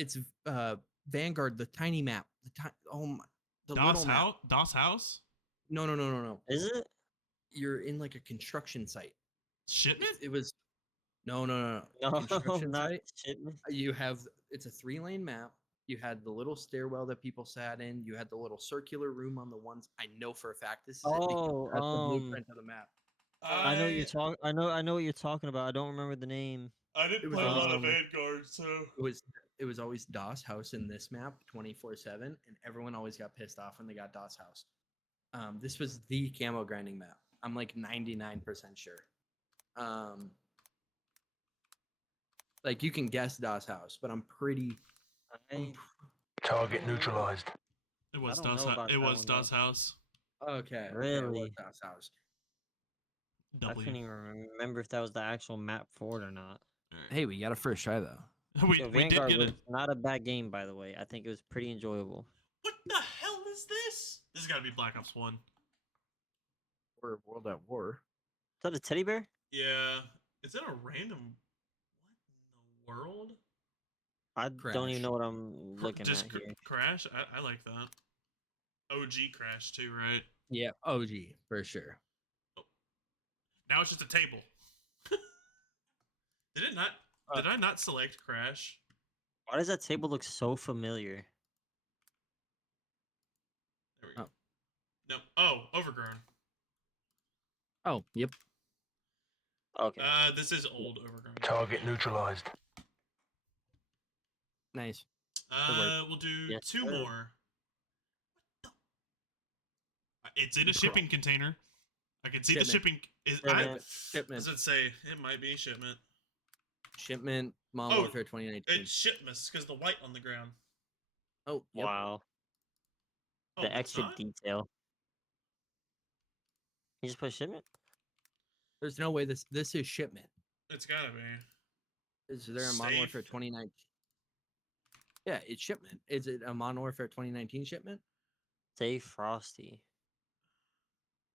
Vanguard, the tiny map. The Das little map. House? Das House? No. Is it? You're in like a construction site. Shipment? It was no. No, Construction not site. shipment. It's a 3-lane map. You had the little stairwell that people sat in. You had the little circular room on the ones. I know for a fact this is it because Oh, that's the blueprint of the map. I know what you're talking. I know what you're talking about. I don't remember the name. I didn't It was play a lot of um, Vanguard, so. It was always DOS House in this map 24/7, and everyone always got pissed off when they got DOS House. This was the camo grinding map. I'm like 99% sure. Like you can guess DOS House, but I'm pretty. I, Target neutralized. It was I don't Das know House. about It that was one, Das though. House. Okay. It was Really? DOS House. I W. couldn't even remember if that was the actual map for it or not. Alright. Hey, we got a first try though. we So did Vanguard get was it. not a bad game, by the way. I think it was pretty enjoyable. What the hell is this? This has got to be Black Ops 1. We're World at War. Is that a teddy bear? Yeah. Is it a random. What in the world? I don't even Crash. know what I'm looking Just at here. Crash? I like that. OG Crash, too, right? Yeah, OG for sure. Now it's just a table. Did it not? Did I not select Crash? Why does that table look so familiar? There we go. Oh. No. Oh, overgrown. Oh, yep. Okay. This is old overgrown. Target neutralized. Nice. Good work. We'll do Yes, two sir. more. It's in a shipping container. I can see the Shipment. shipping. Shipment. I Shipment. was gonna say it might be shipment. Shipment. Modern Oh, Warfare 2019. It's shipmas because the white on the ground. Oh, yep. Wow. Oh, The it's extra not? detail. You just put shipment? There's no way this is shipment. It's gotta be. Is there a Modern Warfare Safe? 2019? Yeah, it's shipment. Is it a Modern Warfare 2019 shipment? Stay frosty.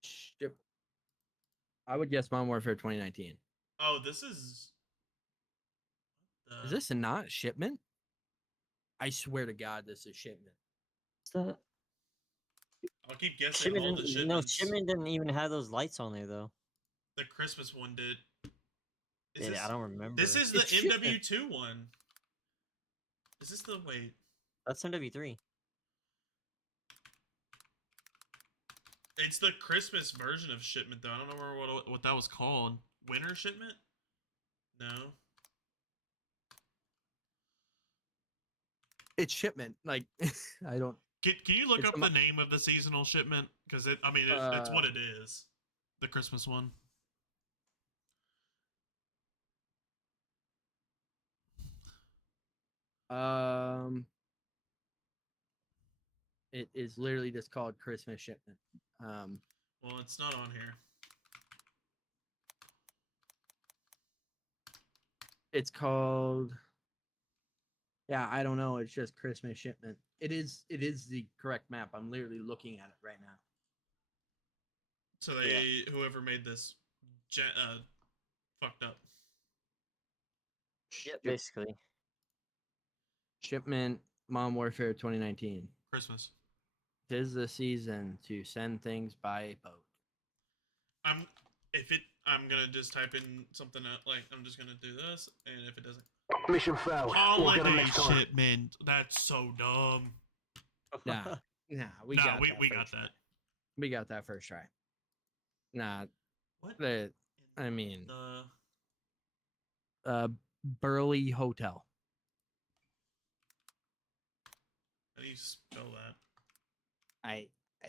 Ship. I would guess Modern Warfare 2019. Oh, this is. Is this not shipment? I swear to God, this is shipment. What's that? I'll keep guessing Shipment all the didn't, no, shipments. shipment didn't even have those lights on there though. The Christmas one did. I don't remember. This is the It's shipment. MW2 one. Is this the wait? That's MW3. It's the Christmas version of shipment though. I don't know what that was called. Winter shipment? No. It's shipment. Like I don't. Can you look It's up a the name of the seasonal shipment? Because it's what it is. The Christmas one. It is literally just called Christmas shipment. Well, it's not on here. It's called. Yeah, I don't know. It's just Christmas shipment. It is the correct map. I'm literally looking at it right now. So whoever made this, fucked up. Yeah, basically. Shipment Modern Warfare 2019. Christmas. 'Tis the season to send things by boat. I'm gonna just type in something like I'm just gonna do this, and if it doesn't, Mission failed. We'll get 'em holiday next time. shipment. That's so dumb. Nah, we Nah, got we that. we first got try. that. We got that first try. Nah, What? I mean, The Burley Hotel. how do you spell that?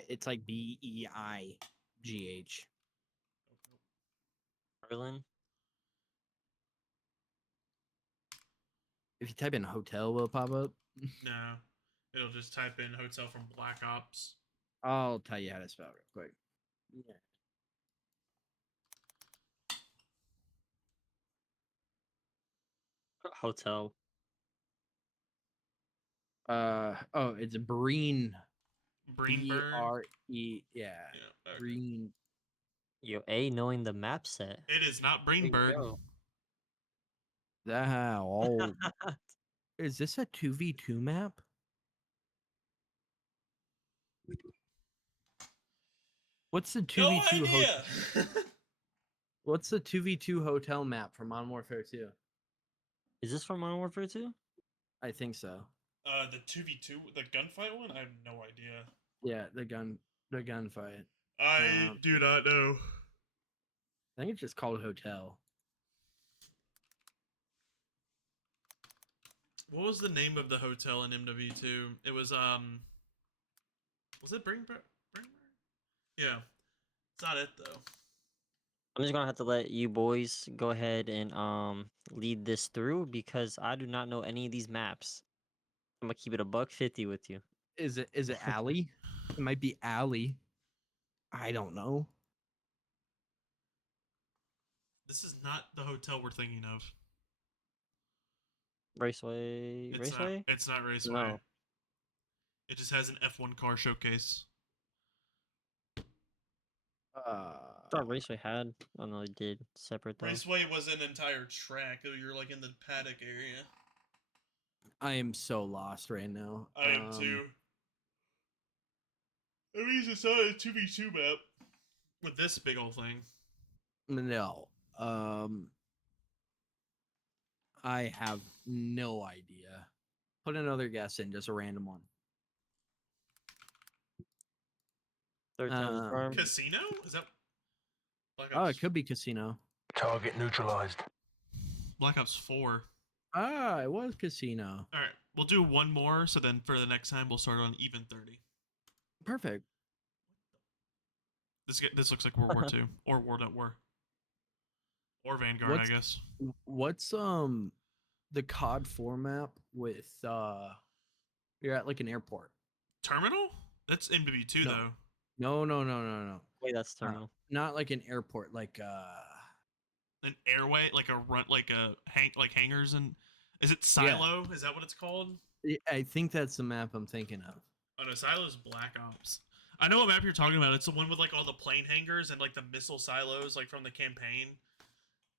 It's like Beigh. Berlin. If you type in hotel, will it pop up? No, it'll just type in hotel from Black Ops. I'll tell you how to spell it real quick. Yeah. Hotel. Oh, it's Breen. Greenberg. BRE. Yeah. Yeah, okay. Breen. Yo, A knowing the map set. It is not There you Greenberg. go. Oh. Is this a 2v2 map? What's the 2v2 No idea. What's the 2v2 hotel map from Modern Warfare 2? Is this from Modern Warfare 2? I think so. The 2v2, the gunfight one. I have no idea. Yeah, the gunfight. I do not know. I think it's just called Hotel. What was the name of the hotel in MW2? It was it Bringberg? Yeah. It's not it though. I'm just gonna have to let you boys go ahead and lead this through because I do not know any of these maps. I'm gonna keep it $150 with you. Is it Alley? It might be Alley. I don't know. This is not the hotel we're thinking of. Raceway. Raceway? It's not Raceway. No. It just has an F1 car showcase. I thought Raceway had. Oh no, it did. Separate though. Raceway was an entire track. You're like in the paddock area. I am so lost right now. I am too. That means it's not a 2v2 map with this big old thing. No. I have no idea. Put another guess in, just a random one. Third time's a charm. Casino? Is that Black Oh, Ops? it could be Casino. Target neutralized. Black Ops 4. Ah, it was Casino. All right, we'll do one more. So then for the next time, we'll start on even 30. Perfect. This looks like World War II or World at War or Vanguard, I guess. What's the COD 4 map with you're at like an airport? Terminal? That's MW2 No. though. No. Wait, that's terminal. Not like an airport, like An airway, like a run, like a hangars, and is it Silo? Is that what it's called? I think that's the map I'm thinking of. Oh no, Silo's Black Ops. I know what map you're talking about. It's the one with like all the plane hangars and like the missile silos, like from the campaign.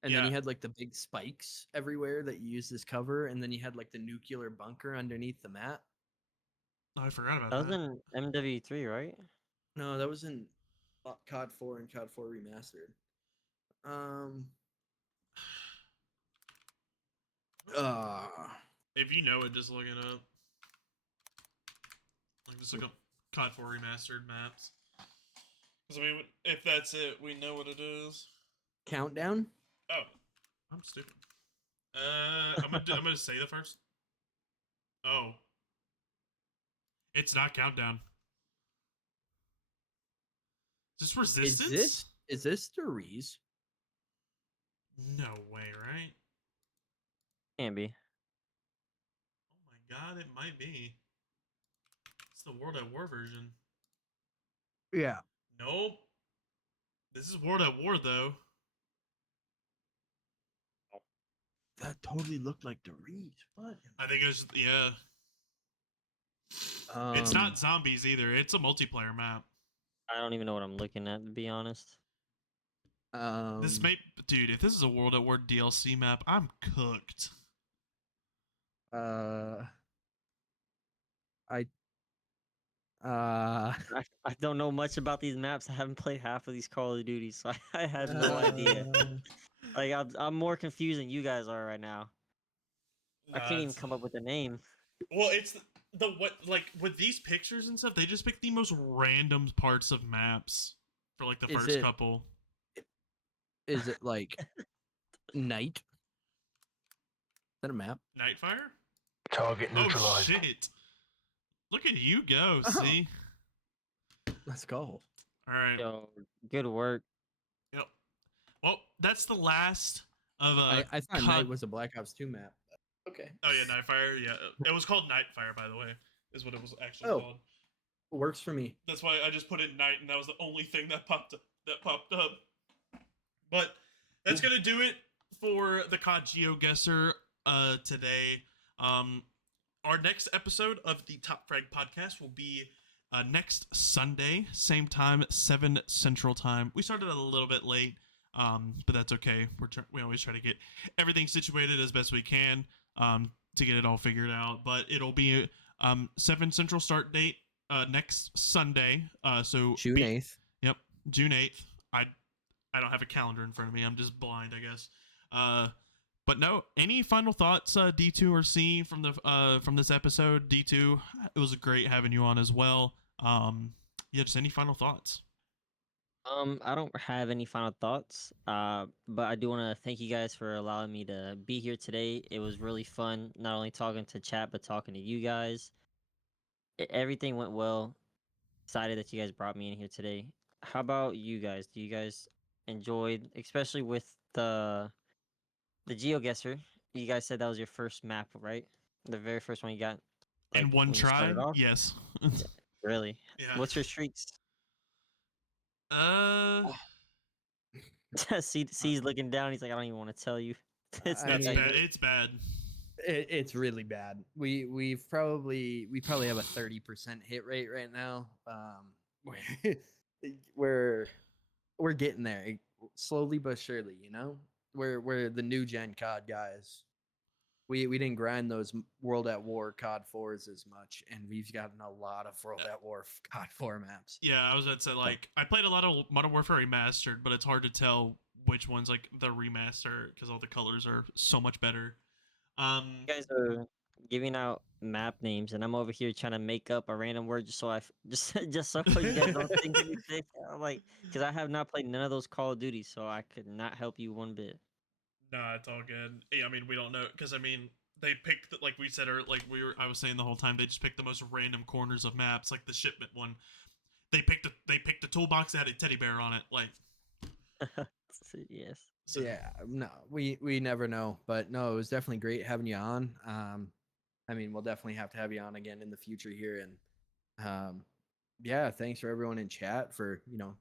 And then you had like the big spikes everywhere that you used as cover, and then you had like the nuclear bunker underneath the map. Oh, I forgot about That was that. in MW3, right? No, that was in COD 4 and COD 4 Remastered. If you know it, just look it up. Like just look up COD 4 remastered maps. Because I mean, if that's it, we know what it is. Countdown? Oh, I'm stupid. I'm gonna say the first. Oh, it's not Countdown. Is this Resistance? Is this Deriz? No way, right? Can be. Oh my god, it might be. It's the World at War version. Yeah. Nope. This is World at War though. That totally looked like Deriz. What? I think it's yeah. It's not zombies either. It's a multiplayer map. I don't even know what I'm looking at, to be honest. This may, dude. If this is a World at War DLC map, I'm cooked. I don't know much about these maps. I haven't played half of these Call of Duty, so I have no idea. Like I'm more confused than you guys are right now. I can't even come up with a name. Well, it's the what like with these pictures and stuff. They just pick the most random parts of maps for like the first couple. Is it like night? Is that a map? Nightfire? Target neutralized. Oh shit! Look at you go. Oh. See? Let's go. All right. Yo, good work. Yep. Well, that's the last of I thought night was a Black Ops 2 map. Okay. Oh yeah, Nightfire. Yeah, it was called Nightfire, by the way, is what it was actually called. Works for me. That's why I just put in night, and that was the only thing that popped up. But that's gonna do it for the COD GeoGuessr today. Our next episode of the Top Frag podcast will be next Sunday, same time, 7 Central Time. We started a little bit late, but that's okay. We always try to get everything situated as best we can to get it all figured out. But it'll be 7 Central start date next Sunday. So June 8th. Yep, June 8th. I don't have a calendar in front of me. I'm just blind, I guess. But no, any final thoughts, D2 or C, from this episode? D2, it was great having you on as well. Yeah, just any final thoughts? I don't have any final thoughts. But I do want to thank you guys for allowing me to be here today. It was really fun, not only talking to chat, but talking to you guys. Everything went well. Excited that you guys brought me in here today. How about you guys? Do you guys enjoyed, especially with the GeoGuessr? You guys said that was your first map, right? The very first one you got In one when you try? started off? Yes. Really? Yeah. What's your streaks? C's looking down. He's like, I don't even want to tell you. It's not It's that bad. good. It's bad. It's really bad. We probably have a 30% hit rate right now. We're getting there slowly but surely. You know, we're the new gen COD guys. We didn't grind those World at War COD 4s as much, and we've gotten a lot of World at War COD 4 maps. Yeah, I was about to say, like, I played a lot of Modern Warfare Remastered, but it's hard to tell which one's like the remaster because all the colors are so much better. You guys are giving out map names, and I'm over here trying to make up a random word just so just so you guys don't think anything. I'm like, because I have not played none of those Call of Duty, so I could not help you one bit. Nah, it's all good. Yeah, I mean, we don't know because I mean, they picked like we said, or like I was saying the whole time, they just picked the most random corners of maps, like the shipment one. They picked a toolbox that had a teddy bear on it, like. Yes. So. Yeah, no, we never know, but no, it was definitely great having you on. I mean, we'll definitely have to have you on again in the future here, and yeah, thanks for everyone in chat for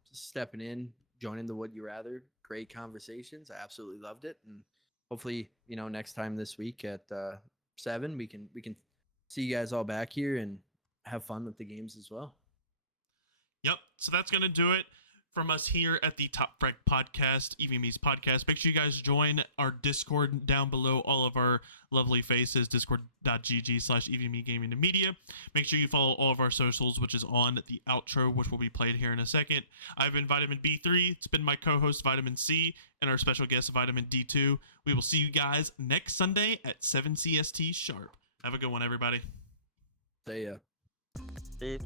just stepping in, joining the Would You Rather. Great conversations. I absolutely loved it, and hopefully, next time this week at 7, we can see you guys all back here and have fun with the games as well. Yep. So that's going to do it from us here at the Top Frag Podcast, EVMe's podcast. Make sure you guys join our Discord down below, all of our lovely faces, discord.gg/EVMe Gaming and Media. Make sure you follow all of our socials, which is on the outro, which will be played here in a second. I've been Vitamin B3. It's been my co-host, Vitamin C, and our special guest, Vitamin D2. We will see you guys next Sunday at 7 CST sharp. Have a good one, everybody. See ya. See.